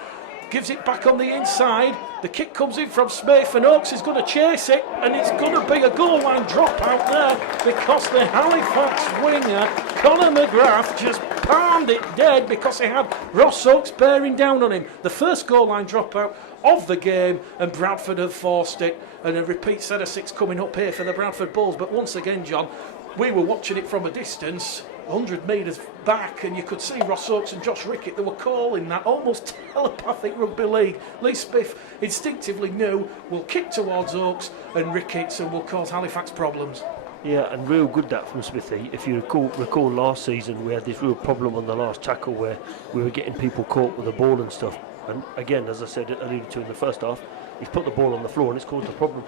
gives it back on the inside. The kick comes in from Smith, and Oakes is going to chase it, and it's going to be a goal line drop out there because the Halifax winger, Conor McGrath, just palmed it dead because he had Ross Oakes bearing down on him. The first goal line dropout of the game, and Bradford have forced it, and a repeat set of 6 coming up here for the Bradford Bulls. But once again, John, we were watching it from a distance, 100 metres back, and you could see Ross Oakes and Josh Rickett. They were calling that almost telepathic rugby league. Lee Smith instinctively knew we'll kick towards Oakes and Ricketts and we'll cause Halifax problems. Yeah, and real good that from Smithy. If you recall last season, we had this real problem on the last tackle where we were getting people caught with the ball and stuff. And again, as I said, alluded to in the first half, he's put the ball on the floor and it's caused a problem.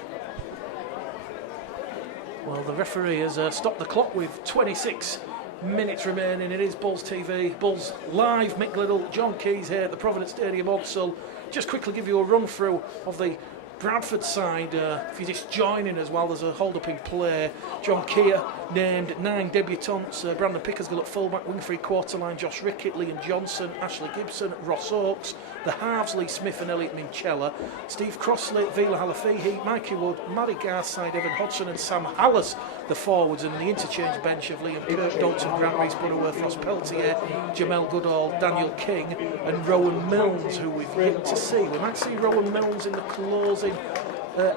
Well, the referee has stopped the clock with 26 minutes remaining. It is Bulls TV, Bulls Live. Mick Liddell, John Keys here at the Providence Stadium. Also, just quickly give you a run through of the Bradford side. If you're just joining us while there's a hold up in play, John Keir named 9 debutants. Brandon Pickersgill at fullback, wing free quarter line, Josh Rickett, Liam Johnson, Ashley Gibson, Ross Oakes. The halves, Lee Smith and Elliot Minchella. Steve Crossley, Vila Halafihi, Mikey Wood, Matty Garside, Evan Hodgson and Sam Hallas, the forwards, and the interchange bench of Liam Kirk, Dalton Grant, Reece Butterworth, Ross Peltier, Jamel Goodall, Daniel King and Rowan Milnes, who we've yet to see. We might see Rowan Milnes in the closing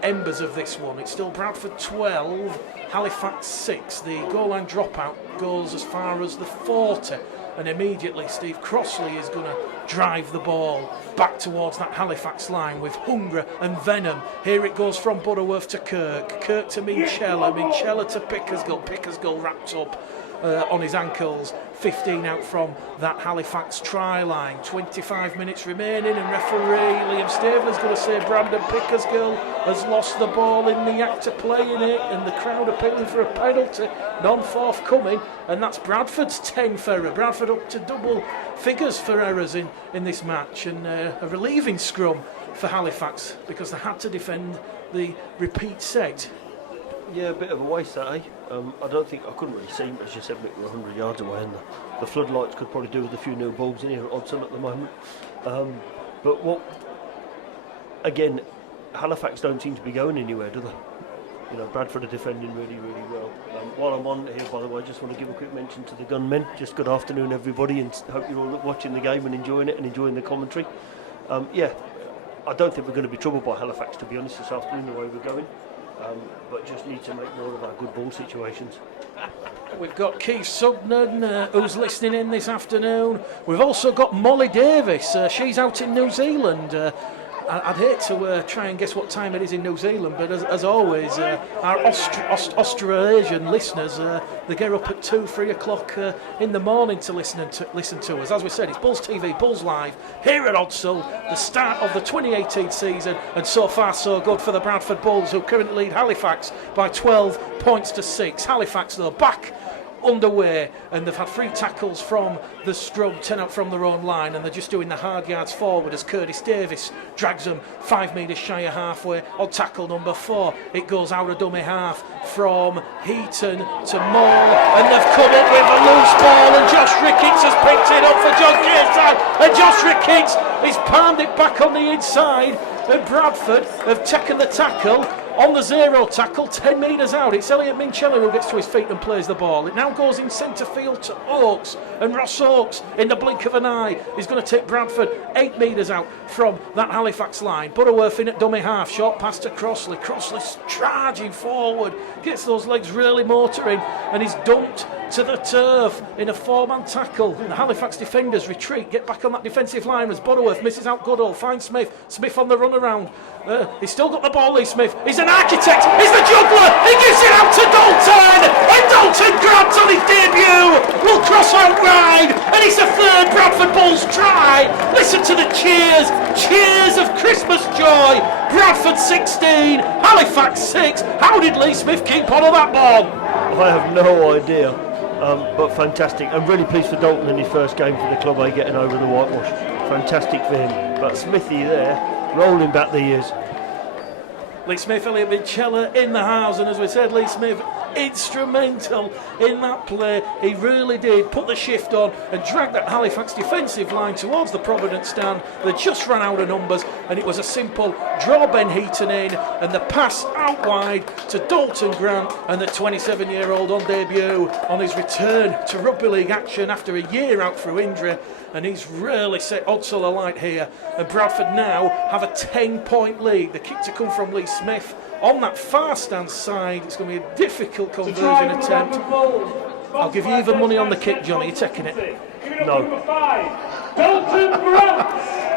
embers of this one. It's still Bradford 12, Halifax 6. The goal line dropout goes as far as the 40, and immediately Steve Crossley is going to drive the ball back towards that Halifax line with hunger and venom. Here it goes from Butterworth to Kirk, Kirk to Minchella, Minchella to Pickersgill, Pickersgill wrapped up on his ankles. 15 out from that Halifax try line. 25 minutes remaining, and referee Liam Staveley's going to say Brandon Pickersgill has lost the ball in the act of playing it, and the crowd appealing for a penalty, non-forthcoming, and that's Bradford's 10th error. Bradford up to double figures for errors in this match, and a relieving scrum for Halifax because they had to defend the repeat set. Yeah, a bit of a waste that, eh? I couldn't really see him, as you said, we were 100 yards away, and the floodlights could probably do with a few new bulbs in here at Odson at the moment. But what, again, Halifax don't seem to be going anywhere, do they? You know, Bradford are defending really, really well. While I'm on here, by the way, I just want to give a quick mention to the gunmen. Just good afternoon, everybody, and hope you're all watching the game and enjoying it and enjoying the commentary. Yeah, I don't think we're going to be troubled by Halifax, to be honest, this afternoon, the way we're going. But just need to make more of our good ball situations. We've got Keith Sugden, who's listening in this afternoon. We've also got Molly Davis. She's out in New Zealand. I'd hate to try and guess what time it is in New Zealand, but as always, our Australasian listeners, they get up at 2-3 o'clock in the morning to listen to us. As we said, it's Bulls TV, Bulls Live, here at Odsall, the start of the 2018 season, and so far so good for the Bradford Bulls, who currently lead Halifax by 12 points to 6. Halifax, though, back underway, and they've had 3 tackles from the scrum, 10 out from their own line, and they're just doing the hard yards forward as Curtis Davis drags them 5 metres shy of halfway on tackle number 4. It goes out of dummy half from Heaton to Moore, and they've come up with a loose ball, and Josh Ricketts has picked it up for John Kearside, and Josh Ricketts has palmed it back on the inside, and Bradford have taken the tackle on the 0 tackle, 10 metres out. It's Elliot Minchella who gets to his feet and plays the ball. It now goes in centre field to Oakes, and Ross Oakes, in the blink of an eye, is going to take Bradford 8 metres out from that Halifax line. Butterworth in at dummy half, short pass to Crossley. Crossley's charging forward, gets those legs really motoring, and he's dumped to the turf in a 4-man tackle. The Halifax defenders retreat, get back on that defensive line as Butterworth misses out Goodall, finds Smith. Smith on the run around. He's still got the ball, Lee Smith. He's an architect, he's the juggler, he gives it out to Dalton, and Dalton grabs on his debut, will cross out wide, and it's a 3rd Bradford Bulls try. Listen to the cheers of Christmas joy. Bradford 16, Halifax 6. How did Lee Smith keep on that ball? I have no idea, but fantastic. I'm really pleased for Dalton in his first game for the club, getting over the whitewash. Fantastic for him. But Smithy there, rolling back the years. Lee Smith, Elliot Minchella in the house, and as we said, Lee Smith instrumental in that play. He really did put the shift on and drag that Halifax defensive line towards the Providence stand. They just ran out of numbers, and it was a simple draw Ben Heaton in, and the pass out wide to Dalton Grant, and the 27-year-old on debut on his return to rugby league action after a year out through injury, and he's really set Odsal alight here. And Bradford now have a 10-point lead. The kick to come from Lee Smith on that far stand side. It's going to be a difficult conversion attempt. I'll give you even money on the kick, Johnny. You're taking it? No. Dalton Grant.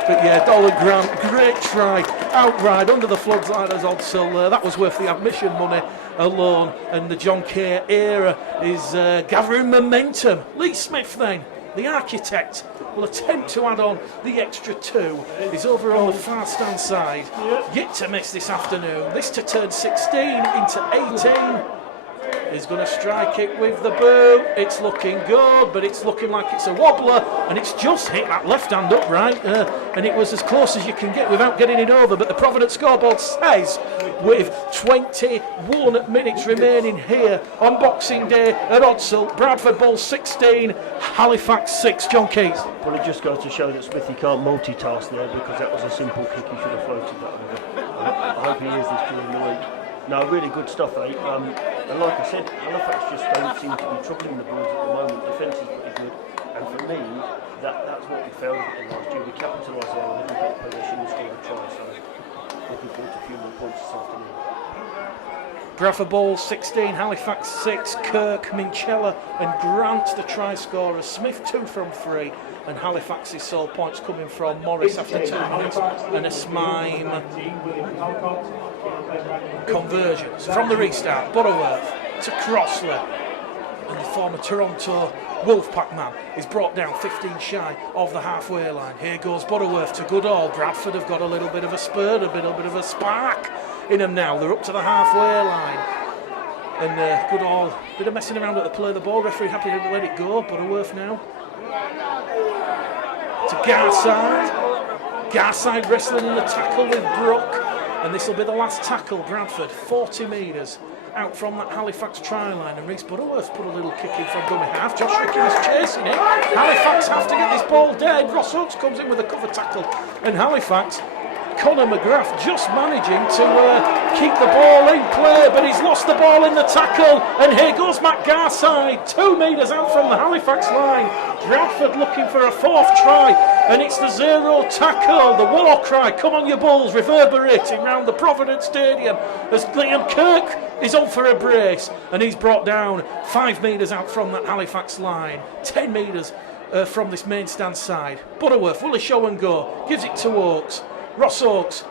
But yeah, Dalton Grant, great try, outright under the floodlights Odsal. That was worth the admission money alone. And the John Kay era is gathering momentum. Lee Smith then, the architect, will attempt to add on the extra 2. He's over on the far stand side. Yet to miss this afternoon. This to turn 16 into 18. He's going to strike it with the boot. It's looking good, but it's looking like it's a wobbler, and it's just hit that left hand upright, and it was as close as you can get without getting it over. But the Providence scoreboard says, with 21 minutes remaining here on Boxing Day at Odsal, Bradford Bulls 16, Halifax 6. John Keys. Well, it just goes to show that Smithy can't multitask there, because that was a simple kick. He should have floated that over. I hope he hears this during the week. No, really good stuff, eh? And like I said, Halifax just don't seem to be troubling the Bulls at the moment. Defence is pretty good, and for me, that's what we failed at the last year. We capitalised on a little bit of possession and scored a try, so looking forward to a few more points this afternoon. Bradford Bulls 16, Halifax 6. Kirk, Minchella and Grant the try scorers. Smith 2 from 3, and Halifax's sole points coming from Morris after 2 minutes and a Smime conversions from the restart. Butterworth to Crossley, and the former Toronto Wolfpack man is brought down 15 shy of the halfway line. Here goes Butterworth to Goodall. Bradford have got a little bit of a spur, a little bit of a spark in them now. They're up to the halfway line, and Goodall, bit of messing around at the play of the ball. Referee happy to let it go. Butterworth now to Garside. Garside wrestling in the tackle with Brook, and this will be the last tackle. Bradford 40 metres out from that Halifax try line, and Reece Butterworth put a little kick in from dummy half. Josh Rickey was chasing it. Halifax have to get this ball dead. Ross Oates comes in with a cover tackle, and Halifax, Conor McGrath just managing to keep the ball in play, but he's lost the ball in the tackle, and here goes Matt Garside, 2 metres out from the Halifax line. Bradford looking for a 4th try, and it's the 0 tackle. The war cry, come on you Bulls, reverberating round the Providence Stadium as Liam Kirk is on for a brace, and he's brought down 5 metres out from that Halifax line, 10 metres from this main stand side. Butterworth, will he show and go? Gives it to Oakes. Ross Oakes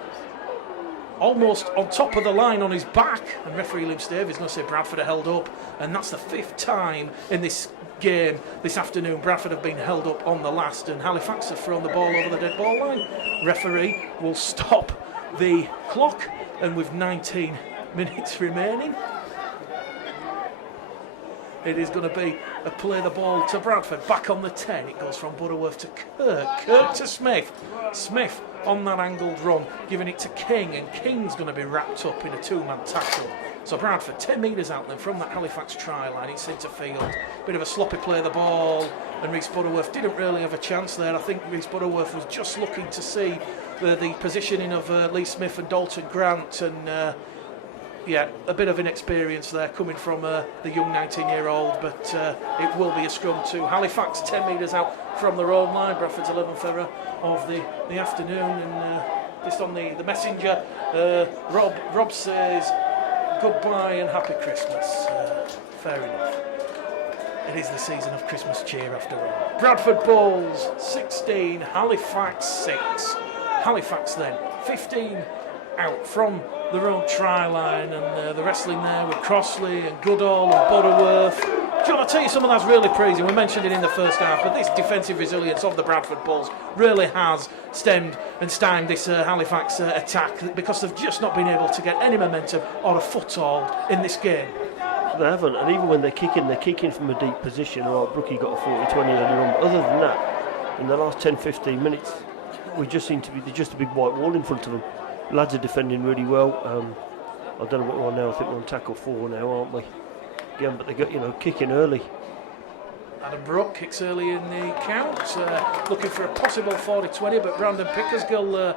almost on top of the line on his back, and referee Liam Stave is going to say Bradford are held up, and that's the 5th time in this game this afternoon Bradford have been held up on the last, and Halifax have thrown the ball over the dead ball line. Referee will stop the clock, and with 19 minutes remaining, it is going to be a play the ball to Bradford. Back on the 10, it goes from Butterworth to Kirk. Kirk to Smith. Smith on that angled run, giving it to King, and King's going to be wrapped up in a 2-man tackle. So Bradford 10 metres out then from that Halifax try line in centre field. Bit of a sloppy play of the ball, and Reece Butterworth didn't really have a chance there. I think Reece Butterworth was just looking to see the positioning of Lee Smith and Dalton Grant, and yeah, a bit of inexperience there coming from the young 19-year-old, but it will be a scrum to Halifax, 10 metres out from their own line. Bradford's 11th error of the afternoon, and just on the messenger, Rob says goodbye and happy Christmas. Fair enough. It is the season of Christmas cheer after all. Bradford Bulls 16, Halifax 6. Halifax then 15 out from their own try line, and the wrestling there with Crossley and Goodall and Butterworth. John, I'll tell you something that's really pleasing. We mentioned it in the first half, but this defensive resilience of the Bradford Bulls really has stemmed and stymied this Halifax attack, because they've just not been able to get any momentum or a foothold in this game. They haven't, and even when they're kicking from a deep position. All right, Brookie got a 40-20 earlier on, but other than that, in the last 10-15 minutes, we just seem to be just a big white wall in front of them. Lads are defending really well. I don't know what we're on now. I think we're on tackle 4 now, aren't we? Again, but they got, kicking early. Adam Brook kicks early in the count, looking for a possible 40-20, but Brandon Pickersgill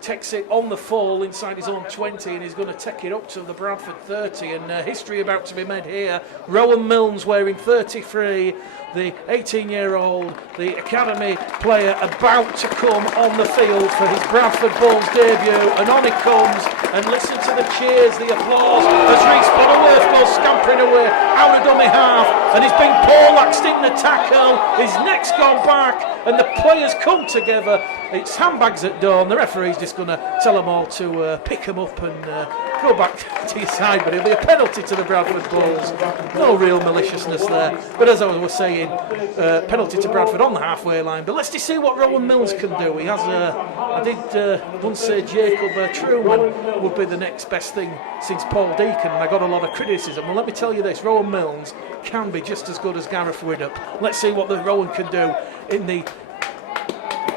takes it on the fall inside his own 20, and he's going to take it up to the Bradford 30, and history about to be made here. Rowan Milnes wearing 33, the 18-year-old, the academy player about to come on the field for his Bradford Bulls debut, and on he comes, and listen to the cheers, the applause, as Reece Butterworth goes scampering away out of dummy half, and he's been poleaxed in the tackle, his neck's gone back, and the players come together. It's handbags at dawn. The referee's just going to tell them all to pick them up and go back to your side, but it'll be a penalty to the Bradford Bulls. No real maliciousness there, but as I was saying, penalty to Bradford on the halfway line. But let's just see what Rowan Milnes can do. He has I did once say Jacob Truman would be the next best thing since Paul Deacon, and I got a lot of criticism. Well, let me tell you this, Rowan Milnes can be just as good as Gareth Widdop. Let's see what the Rowan can do in the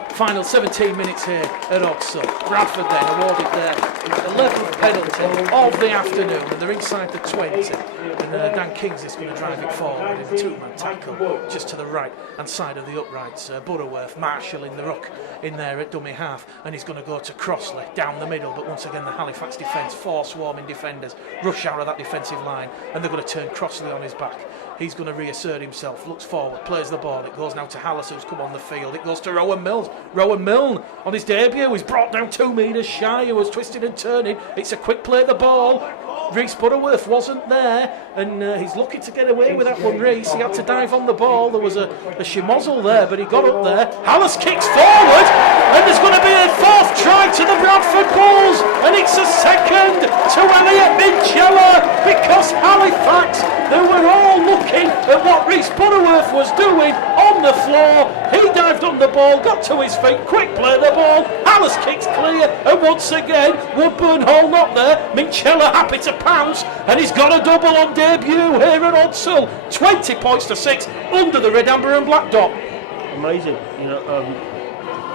final 17 minutes here at Oxford. Bradford then awarded their 11th penalty of the afternoon, and they're inside the 20, and Dan Kings is going to drive it forward in a two-man tackle just to the right hand side of the uprights. Butterworth marshalling the ruck in there at dummy half, and he's going to go to Crossley down the middle, but once again the Halifax defence, 4 swarming defenders, rush out of that defensive line, and they're going to turn Crossley on his back. He's going to reassert himself, looks forward, plays the ball. It goes now to Hallis, who's come on the field. It goes to Rowan Milnes. Rowan Milne on his debut. He's brought down 2 metres shy. He was twisting and turning. It's a quick play, the ball. Reece Butterworth wasn't there, and he's looking to get away with that one, Reece. He had to dive on the ball. There was a schmozzle there, but he got up there. Hallis kicks forward, and there's going to be a 4th try to the Bradford Bulls, and it's a 2nd to Elliot Minchella, because Halifax, they were all looking at what Reece Butterworth was doing on the floor. He dived on the ball, got to his feet, quick play the ball. Hallis kicks clear, and once again, Woodburn Hall not there. Minchella happy to pounce, and he's got a double on debut here at Odsall. 20 points to 6 under the red, amber and black dot. Amazing,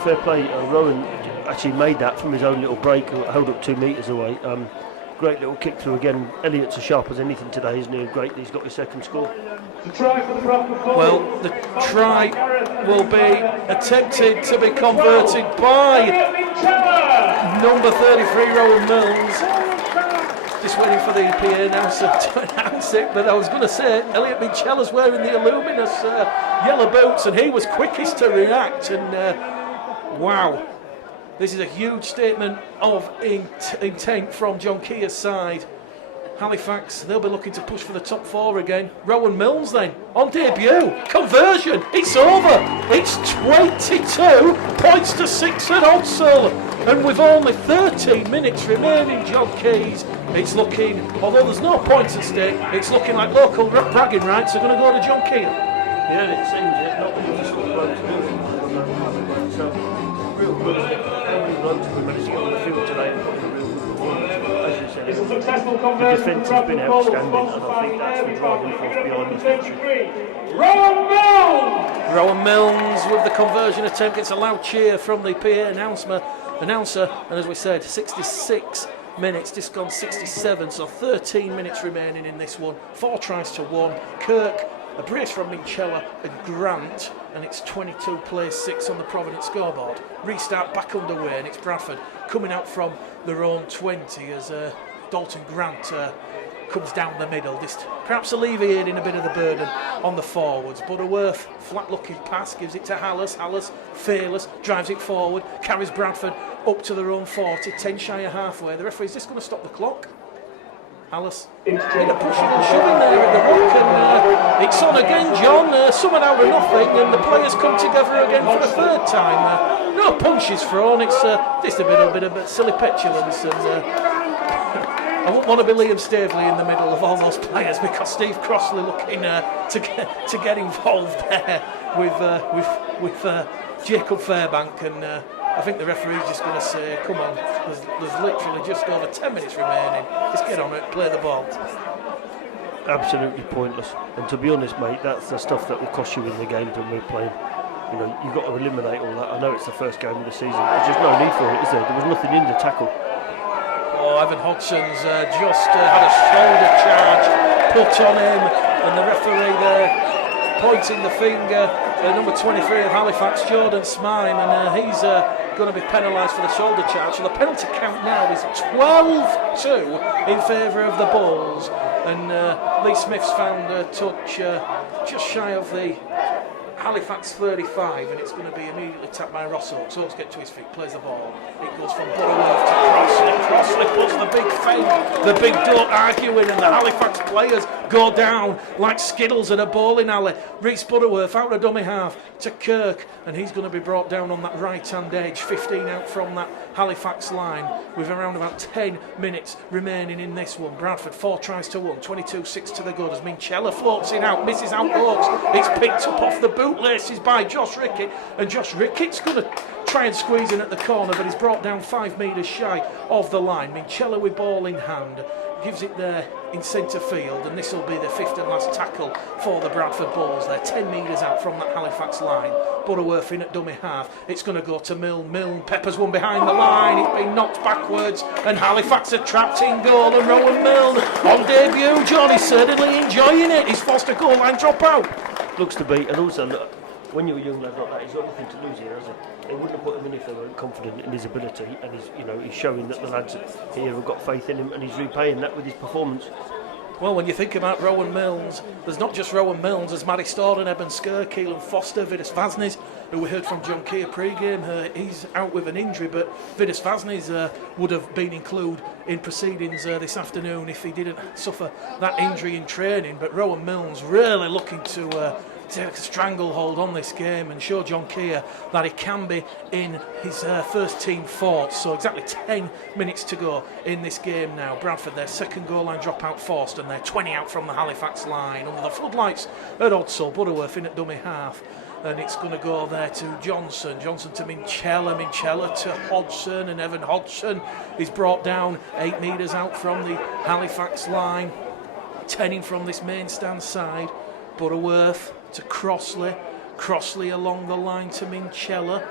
fair play. Rowan actually made that from his own little break, held up 2 metres away. Great little kick through again. Elliot's as sharp as anything today, isn't he? Great that he's got his 2nd score. Well, the try will be attempted to be converted by number 33, Rowan Milnes. Just waiting for the PA announcer to announce it, but I was going to say Elliot Minchella's wearing the Illuminous yellow boots, and he was quickest to react, and wow. This is a huge statement of intent from John Keir's side. Halifax, they'll be looking to push for the top 4 again. Rowan Milnes then, on debut, conversion, it's over. It's 22 points to 6 at Odsall. And with only 13 minutes remaining, John Keys, it's looking, although there's no points at stake, it's looking like local bragging rights are going to go to John Keir. Yeah, it seems it's not the easiest one to do. So, real good. We managed to get on the field today and put in a real good performance. As you said, the defence has been outstanding, and I think that's the driving force behind this victory. Rowan Milnes with the conversion attempt gets a loud cheer from the PA announcer, and as we said, 66 minutes, just gone 67, so 13 minutes remaining in this one. 4 tries to 1. Kirk, a brace from Minchella and Grant, and it's 22 plays 6 on the Providence scoreboard. Restart back underway, and it's Bradford coming out from their own 20 as Dalton Grant comes down the middle, just perhaps alleviating a bit of the burden on the forwards. Butterworth, flat looking pass, gives it to Hallis. Hallis, fearless, drives it forward, carries Bradford up to their own 40, 10 shy of halfway. The referee's just going to stop the clock. Hallis in a pushing and shoving there at the rock, and it's on again, John, summoned out of nothing, and the players come together again for the 3rd time. No punches thrown, it's just a bit of silly petulance, and I wouldn't want to be Liam Staveley in the middle of all those players, because Steve Crossley looking to get involved there with Jacob Fairbank, and I think the referee's just going to say, come on, there's literally just over 10 minutes remaining, just get on it, play the ball. Absolutely pointless, and to be honest, mate, that's the stuff that will cost you in the games when we're playing. You've got to eliminate all that. I know it's the first game of the season, there's just no need for it, is there? There was nothing in the tackle. Oh, Evan Hodgson's just had a shoulder charge put on him, and the referee there pointing the finger at number 23 of Halifax, Jordan Smyme, and he's going to be penalised for the shoulder charge. So the penalty count now is 12-2 in favour of the Bulls, and Lee Smith's found a touch just shy of the Halifax 35, and it's going to be immediately tapped by Ross Oakes. Oakes gets to his feet, plays the ball. It goes from Butterworth to Crossley. Crossley puts the big feint, the big don't arguing, and the Halifax players go down like skittles at a bowling alley. Reece Butterworth out of dummy half to Kirk, and he's going to be brought down on that right-hand edge. 15 out from that Halifax line with around about 10 minutes remaining in this one. Bradford 4 tries to 1, 22-6 to the good as Minchella floats it out, misses out Oakes. It's picked up off the bootlaces by Josh Rickett, and Josh Rickett's going to try and squeeze in at the corner, but he's brought down 5 metres shy of the line. Minchella with ball in hand gives it there in centre field, and this will be the 5th and last tackle for the Bradford Bulls. They're 10 metres out from that Halifax line. Butterworth in at dummy half. It's going to go to Milne. Milne peppers one behind the line. It's been knocked backwards, and Halifax are trapped in goal. And Rowan Milne on debut. John is certainly enjoying it. He's forced a goal line drop out. Looks to be, and also look, when you're a young lad like that, he's got nothing to lose here, has he? They wouldn't have put him in if they weren't confident in his ability, and he's showing that the lads here have got faith in him, and he's repaying that with his performance. Well, when you think about Rowan Milnes, there's not just Rowan Milnes, there's Matty Storden, Eben Skir, Keelan Foster, Vidas Vaznes, who we heard from John Keir pre-game. He's out with an injury, but Vidas Vaznes would have been included in proceedings this afternoon if he didn't suffer that injury in training. But Rowan Milnes really looking to take a stranglehold on this game and show John Keir that he can be in his first team fort. So exactly 10 minutes to go in this game now. Bradford, their second goal line dropout forced, and they're 20 out from the Halifax line under the floodlights at Odsall. Butterworth in at dummy half, and it's going to go there to Johnson to Minchella to Hodgson, and Evan Hodgson is brought down 8 metres out from the Halifax line, 10 in from this main stand side. Butterworth to Crossley along the line to Minchella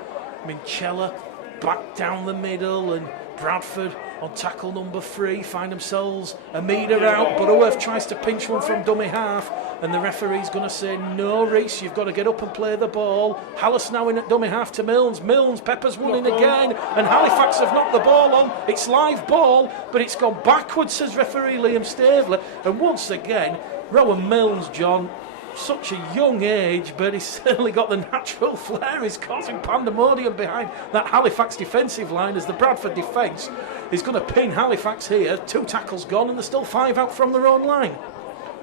back down the middle, and Bradford on tackle number 3 find themselves a metre out. Butterworth tries to pinch one from dummy half, and the referee's going to say, no, Reece, you've got to get up and play the ball. Hallis now in at dummy half to Milnes peppers one in again, and Halifax have knocked the ball on. It's live ball, but it's gone backwards, says referee Liam Staveley, and once again Rowan Milnes, John, such a young age, but he's certainly got the natural flair. He's causing pandemonium behind that Halifax defensive line as the Bradford defence is going to pin Halifax here. 2 tackles gone, and there's still 5 out from their own line.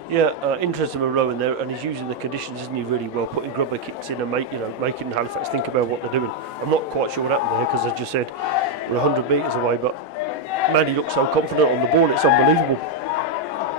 Yeah, interesting with Rowan there, and he's using the conditions, isn't he, really well, putting grubber kicks in and making Halifax think about what they're doing. I'm not quite sure what happened there, because as I just said, we're 100 metres away, but man, he looks so confident on the ball, it's unbelievable.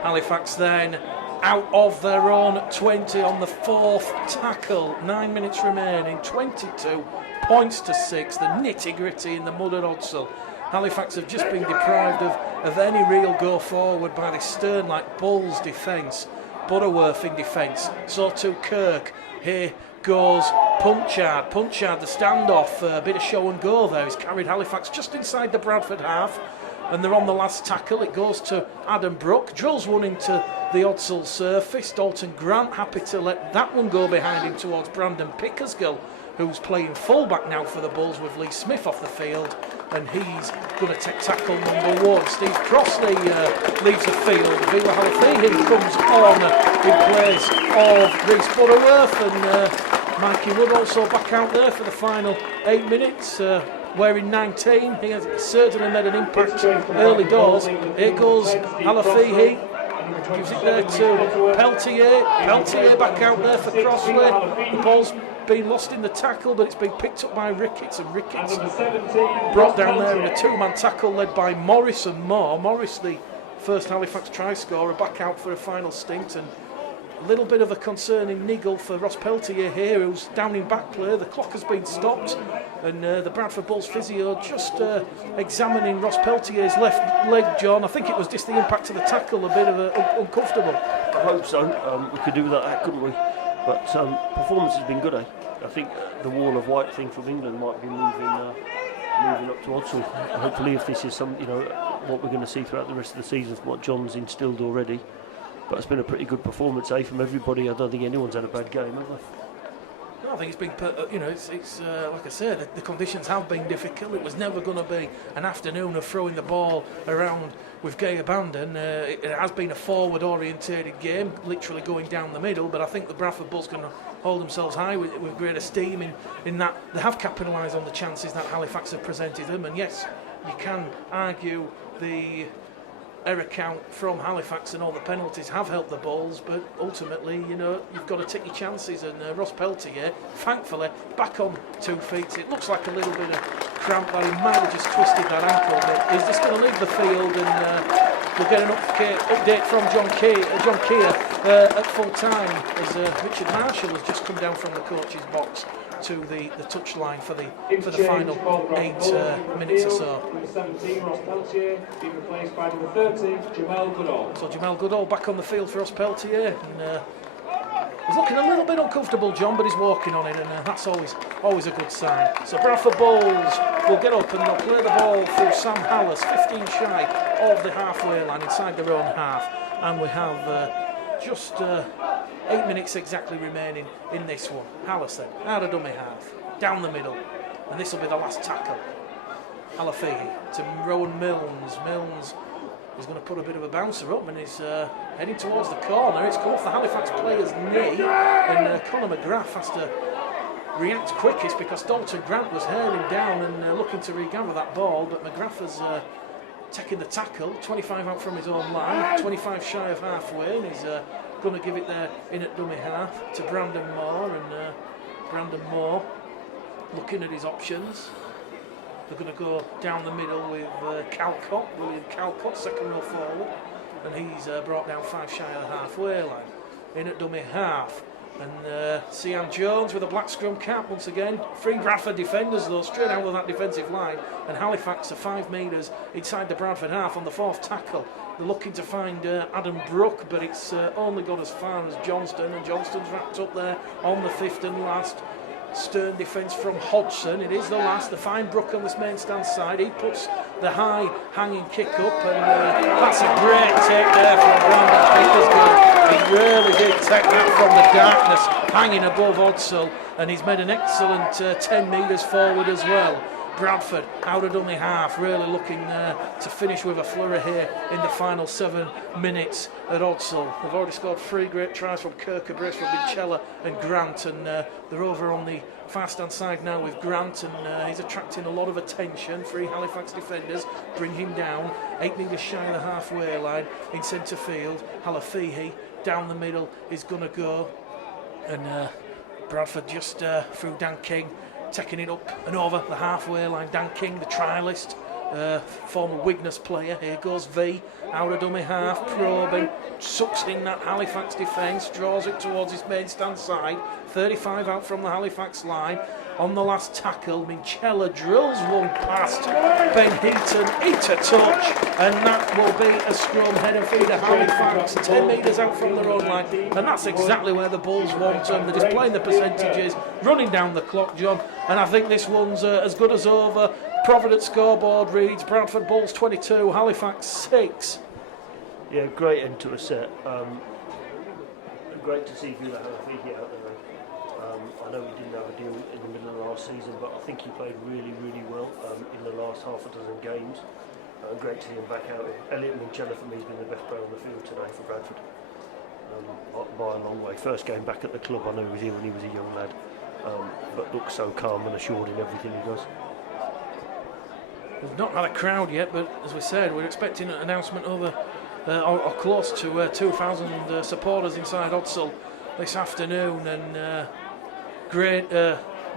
Halifax then out of their own 20 on the 4th tackle. 9 minutes remaining, 22 points to 6. The nitty-gritty in the mud at Odsall. Halifax have just been deprived of any real go forward by this stern like Bulls defence. Butterworth in defence, so too Kirk. Here goes Punchard, the standoff, a bit of show and go there. He's carried Halifax just inside the Bradford half, and they're on the last tackle. It goes to Adam Brook, drills one into the Odsall surface. Dalton Grant happy to let that one go behind him towards Brandon Pickersgill, who's playing fullback now for the Bulls with Lee Smith off the field, and he's going to take tackle number 1. Steve Crossley leaves the field. Vila Halifax comes on in place of Reece Butterworth, and Mikey Wood also back out there for the final 8 minutes. Wearing 19, he has certainly made an impact early doors. Here goes Halafihi, gives it there to Peltier. Peltier back out there for Crossley. The ball's been lost in the tackle, but it's been picked up by Ricketts, and Ricketts brought down there in a 2-man tackle led by Morris and Moore. Morris, the first Halifax try scorer, back out for a final stint, and a little bit of a concerning niggle for Ross Peltier here, who's down in back play. The clock has been stopped, and the Bradford Bulls physio just examining Ross Peltier's left leg, John. I think it was just the impact of the tackle, a bit of uncomfortable. I hope so. We could do that, couldn't we? But performance has been good, eh? I think the wall of white thing from England might be moving up to Odsall. Hopefully, if this is some, what we're going to see throughout the rest of the season from what John's instilled already. But it's been a pretty good performance, from everybody. I don't think anyone's had a bad game, have they? No, I think it's been, it's like I said, the conditions have been difficult. It was never going to be an afternoon of throwing the ball around with gay abandon. It has been a forward-orientated game, literally going down the middle. But I think the Bradford Bulls can hold themselves high with great esteem in that they have capitalised on the chances that Halifax have presented them. And yes, you can argue the error count from Halifax and all the penalties have helped the Bulls, but ultimately, you've got to take your chances. And Ross Peltier, thankfully, back on 2 feet. It looks like a little bit of cramp there. He might have just twisted that ankle, but he's just going to leave the field, and we'll get an update from John Keir at full time as Richard Marshall has just come down from the coach's box to the touchline for the final 8 minutes or so. Number 17, Ross Peltier, being replaced by number 30, Jamel Goodall. So Jamel Goodall back on the field for Ross Peltier, and he's looking a little bit uncomfortable, John, but he's walking on it, and that's always a good sign. So Bradford Bulls will get up and they'll play the ball through Sam Hallis, 15 shy of the halfway line, inside their own half, and we have just 8 minutes exactly remaining in this one. Hallis then, out of dummy half, down the middle, and this will be the last tackle. Alafihi to Rowan Milnes. Milnes is going to put a bit of a bouncer up, and he's heading towards the corner. It's come off the Halifax player's knee, and Conor McGrath has to react quickest because Dalton Grant was hurling down and looking to regather that ball, but McGrath has taken the tackle, 25 out from his own line, 25 shy of halfway, and he's going to give it there in at dummy half to Brandon Moore, and Brandon Moore looking at his options. They're going to go down the middle with William Calcott, second row forward, and he's brought down 5 shy of the halfway line. In at dummy half, and Sian Jones with a black scrum cap once again. 3 Bradford defenders though, straight out of that defensive line, and Halifax are 5 metres inside the Bradford half on the 4th tackle. They're looking to find Adam Brook, but it's only got as far as Johnston, and Johnston's wrapped up there on the 5th and last. Stern defence from Hodgson. It is the last. They find Brook on this main stand side. He puts the high hanging kick up, and that's a great take there from Brandon Pickersgill. He really did take that from the darkness, hanging above Odsall, and he's made an excellent 10 metres forward as well. Bradford out of dummy half, really looking to finish with a flurry here in the final 7 minutes at Odsall. They've already scored 3 great tries from Kirkcudbright, from Minchella and Grant, and they're over on the far stand side now with Grant, and he's attracting a lot of attention. 3 Halifax defenders bring him down, 8 metres shy of the halfway line in centre field. Alafihi down the middle is going to go, and Bradford just through Dan King, taking it up and over the halfway line. Dan King, the trialist, former Wigness player. Here goes V, out of dummy half, probing, sucks in that Halifax defence, draws it towards his main stand side. 35 out from the Halifax line. On the last tackle, Minchella drills one past Ben Heaton into touch, and that will be a scrum header feeder Halifax, 10 metres out from their own line, and that's exactly where the Bulls want them. They're just playing the percentages, running down the clock, John, and I think this one's as good as over. Providence scoreboard reads Bradford Bulls 22, Halifax 6. Yeah, great end to a set. Great to see Villa Halifax out there. I know he didn't have a deal in the middle of last season, but I think he played really, really well in the last half a dozen games. Great to see him back out. Elliot Minchella for me has been the best player on the field today for Bradford, by a long way. First game back at the club, I know he was here when he was a young lad, but looks so calm and assured in everything he does. We've not had a crowd yet, but as we said, we're expecting an announcement over or close to 2,000 supporters inside Odsall this afternoon, and great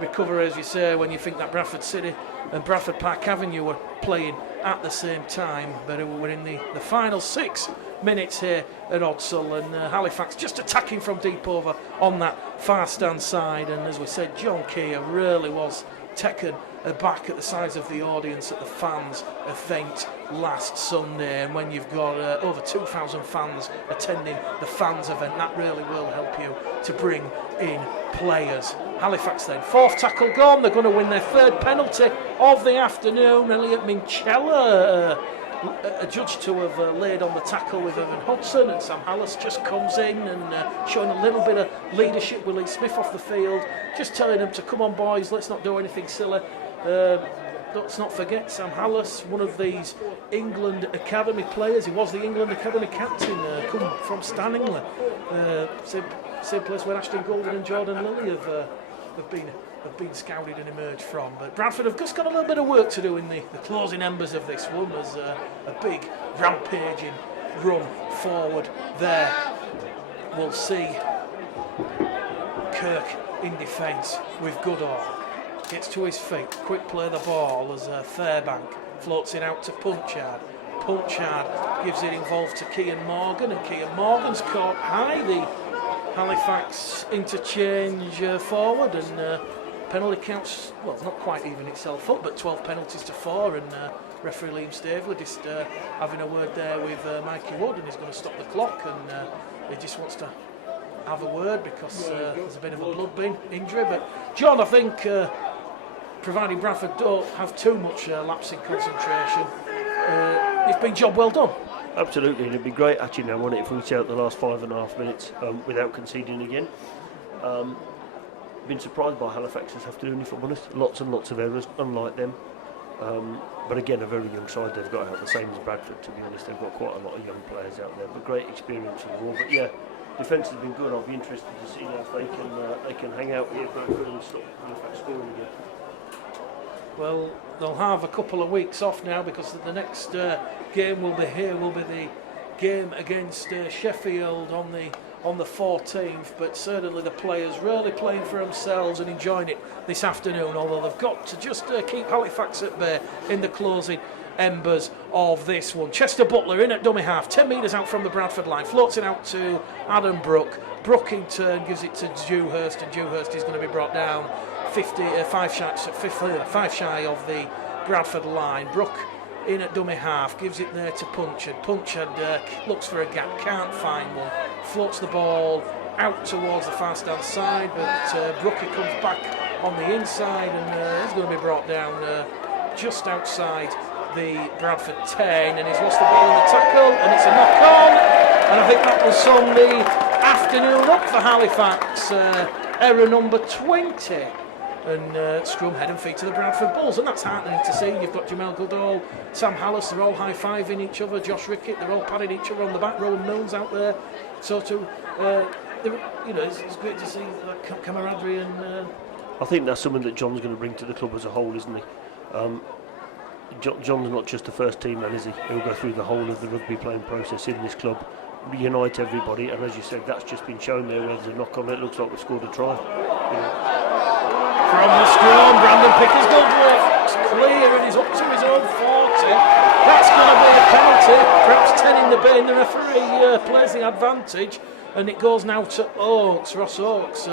recovery, as you say, when you think that Bradford City and Bradford Park Avenue were playing at the same time. But we're in the final 6 minutes here at Odsall, and Halifax just attacking from deep over on that far stand side. And as we said, John Keir really was taken aback at the size of the audience at the fans event last Sunday, and when you've got over 2,000 fans attending the fans event, that really will help you to bring in players. Halifax then, 4th tackle gone, they're going to win their 3rd penalty of the afternoon. Elliot Minchella adjudged to have laid on the tackle with Evan Hodgson, and Sam Hallas just comes in and showing a little bit of leadership with Lee Smith off the field, just telling them to come on boys, let's not do anything silly. Let's not forget Sam Hallas, one of these England Academy players. He was the England Academy captain, come from Stanningley, same place where Ashton Golden and Jordan Lilly have been scouted and emerged from. But Bradford have just got a little bit of work to do in the closing embers of this one, as a big rampaging run forward there. We'll see Kirk in defence with Goodall. Gets to his feet, quick play the ball as Fairbank floats it out to Punchard. Punchard gives it involved to Cian Morgan, and Cian Morgan's caught high. The Halifax interchange forward, and penalty counts, well, not quite even itself up, but 12 penalties to 4, and referee Liam Staveley just having a word there with Mikey Wood, and he's going to stop the clock, and he just wants to have a word because there's a bit of a blood injury. But John, I think providing Bradford don't have too much lapse in concentration, it's been job well done. Absolutely, and it'd be great actually now, wouldn't it, if we get out the last 5.5 minutes without conceding again. Been surprised by Halifax this afternoon, if I'm honest. Lots and lots of errors, unlike them. But again, a very young side they've got out, the same as Bradford, to be honest. They've got quite a lot of young players out there, but great experience in the war. But yeah, defence has been good. I'll be interested to see now if they can hang out here Bradford and stop Halifax scoring again. Well, they'll have a couple of weeks off now, because the next game will be the game against Sheffield on the 14th, but certainly the players really playing for themselves and enjoying it this afternoon, although they've got to just keep Halifax at bay in the closing embers of this one. Chester Butler in at dummy half, 10 metres out from the Bradford line, floats it out to Adam Brook. Brook in turn gives it to Dewhurst, and Dewhurst is going to be brought down 5 shy of the Bradford line. Brook in at dummy half, gives it there to Punchard. Punchard looks for a gap, can't find one, floats the ball out towards the far stand side, but Brookie comes back on the inside, and he's going to be brought down just outside the Bradford 10, and he's lost the ball in the tackle, and it's a knock on, and I think that will sum the afternoon up for Halifax. Error number 20. And scrum head and feet to the Bradford Bulls, and that's heartening to see. You've got Jamel Goodall, Sam Hallas, they're all high-fiving each other, Josh Rickett, they're all patting each other on the back, Rowan Milnes out there. So it's great to see that camaraderie. And I think that's something that John's going to bring to the club as a whole, isn't he? John's not just the first team man, is he? He'll go through the whole of the rugby playing process in this club, reunite everybody, and as you said, that's just been shown there where there's a knock on. It looks like we've scored a try. From the scrum, Brandon Pickersgill it's clear, and he's up to his own 40. That's going to be a penalty, perhaps 10 in the bin. The referee plays the advantage, and it goes now to Oakes. Ross Oakes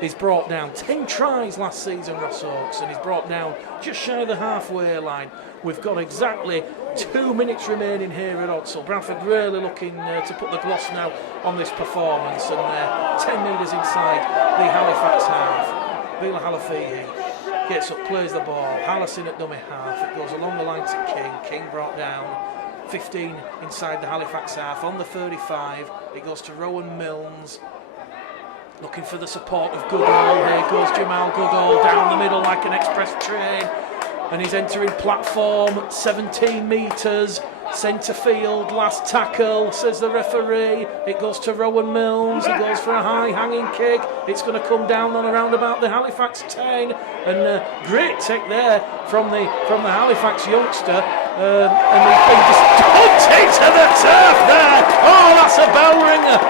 is brought down. 10 tries last season, Ross Oakes, and he's brought down just shy of the halfway line. We've got exactly 2 minutes remaining here at Odsall. Bradford really looking to put the gloss now on this performance, and 10 metres inside the Halifax half. Vila Halafihi gets up, plays the ball, Hallas in at dummy half, it goes along the line to King brought down 15 inside the Halifax half. On the 35 it goes to Rowan Milnes, looking for the support of Goodall. Here goes Jamal Goodall down the middle like an express train, and he's entering platform 17 metres centre field. Last tackle, says the referee. It goes to Rowan Milnes. He goes for a high hanging kick. It's going to come down on around about the Halifax 10, and great take there from the Halifax youngster, and he's been just dumped to the turf there. Oh, that's a bell ringer.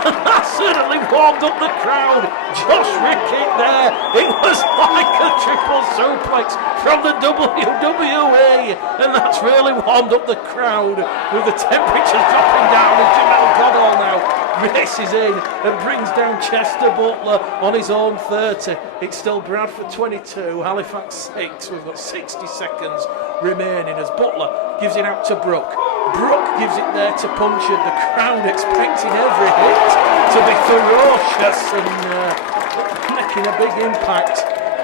That certainly warmed up the crowd. Josh Rickett there. It was like a triple suplex from the WWE, and that's really warmed up the crowd, with the temperatures dropping down. And Jamel Goodall now races in and brings down Chester Butler on his own 30. It's still Bradford 22, Halifax 6. We've got 60 seconds remaining as Butler gives it out to Brook. Brook gives it there to Punchard. The crowd expecting every hit to be ferocious and making a big impact.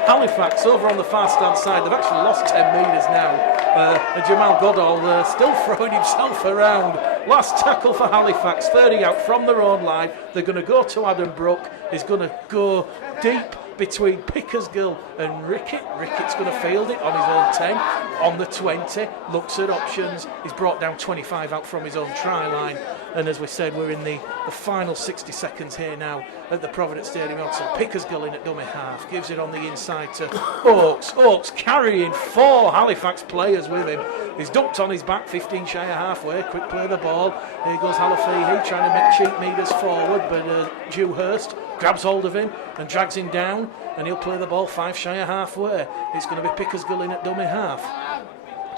Halifax over on the far stand side, they've actually lost 10 metres now. and Jamal Goddard still throwing himself around. Last tackle for Halifax, 30 out from their own line. They're going to go to Adam Brook. He's going to go deep between Pickersgill and Rickett. Rickett's going to field it on his own 10, on the 20, looks at options. He's brought down 25 out from his own try line. And as we said, we're in the final 60 seconds here now at the Providence Stadium. So Pickersgill in at dummy half, gives it on the inside to Oakes. Oakes carrying 4 Halifax players with him. He's ducked on his back, 15 shy of halfway. Quick play of the ball. Here goes Halifax, trying to make cheap meters forward, but Dewhurst grabs hold of him and drags him down, and he'll play the ball 5 shy of halfway. It's going to be Pickersgill in at dummy half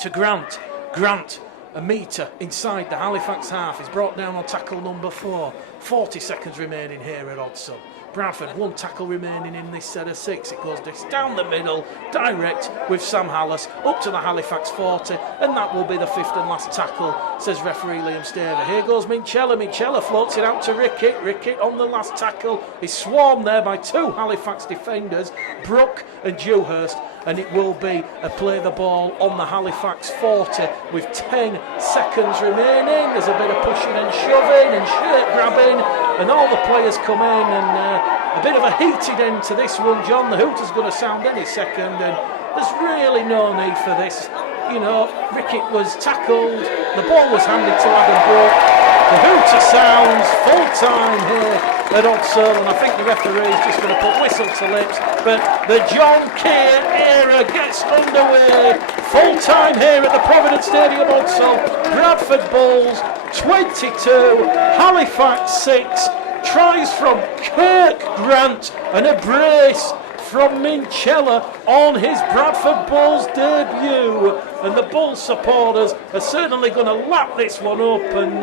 to Grant. Grant, a metre inside the Halifax half, is brought down on tackle number 4. 40 seconds remaining here at Odsal. Bradford, 1 tackle remaining in this set of 6. It goes this down the middle, direct with Sam Hallis up to the Halifax 40, and that will be the 5th and last tackle, says referee Liam Staver. Here goes Minchella. Minchella floats it out to Rickett. Rickett on the last tackle is swarmed there by 2 Halifax defenders, Brook and Dewhurst, and it will be a play the ball on the Halifax 40 with 10 seconds remaining. There's a bit of pushing and shoving and shirt grabbing, and all the players come in, and a bit of a heated end to this one, John. The hooter's going to sound any second, and there's really no need for this. You know, Rickett was tackled, the ball was handed to Adam Brook, the hooter sounds, full time here at Odsal, and I think the referee is just going to put whistle to lips, but the John Keir era gets underway. Full time here at the Providence Stadium, Odsal. Bradford Bulls 22, Halifax 6. Tries from Kirk Grant and a brace from Minchella on his Bradford Bulls debut, and the Bulls supporters are certainly going to lap this one up, and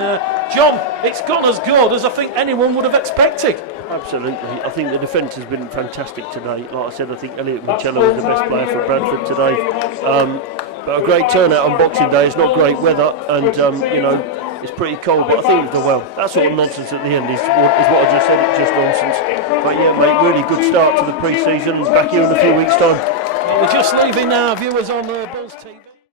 John, it's gone as good as I think anyone would have expected. Absolutely. I think the defence has been fantastic today. Like I said, I think Elliot Minchella was the best player for Bradford today. But a great turnout on Boxing Day. It's not great weather, and you know, it's pretty cold, but I think we've done well. That sort of nonsense at the end is what I just said. It's just nonsense. But yeah, mate, really good start to the pre-season. Back here in a few weeks' time. Well, we're just leaving now, viewers on the Bulls TV.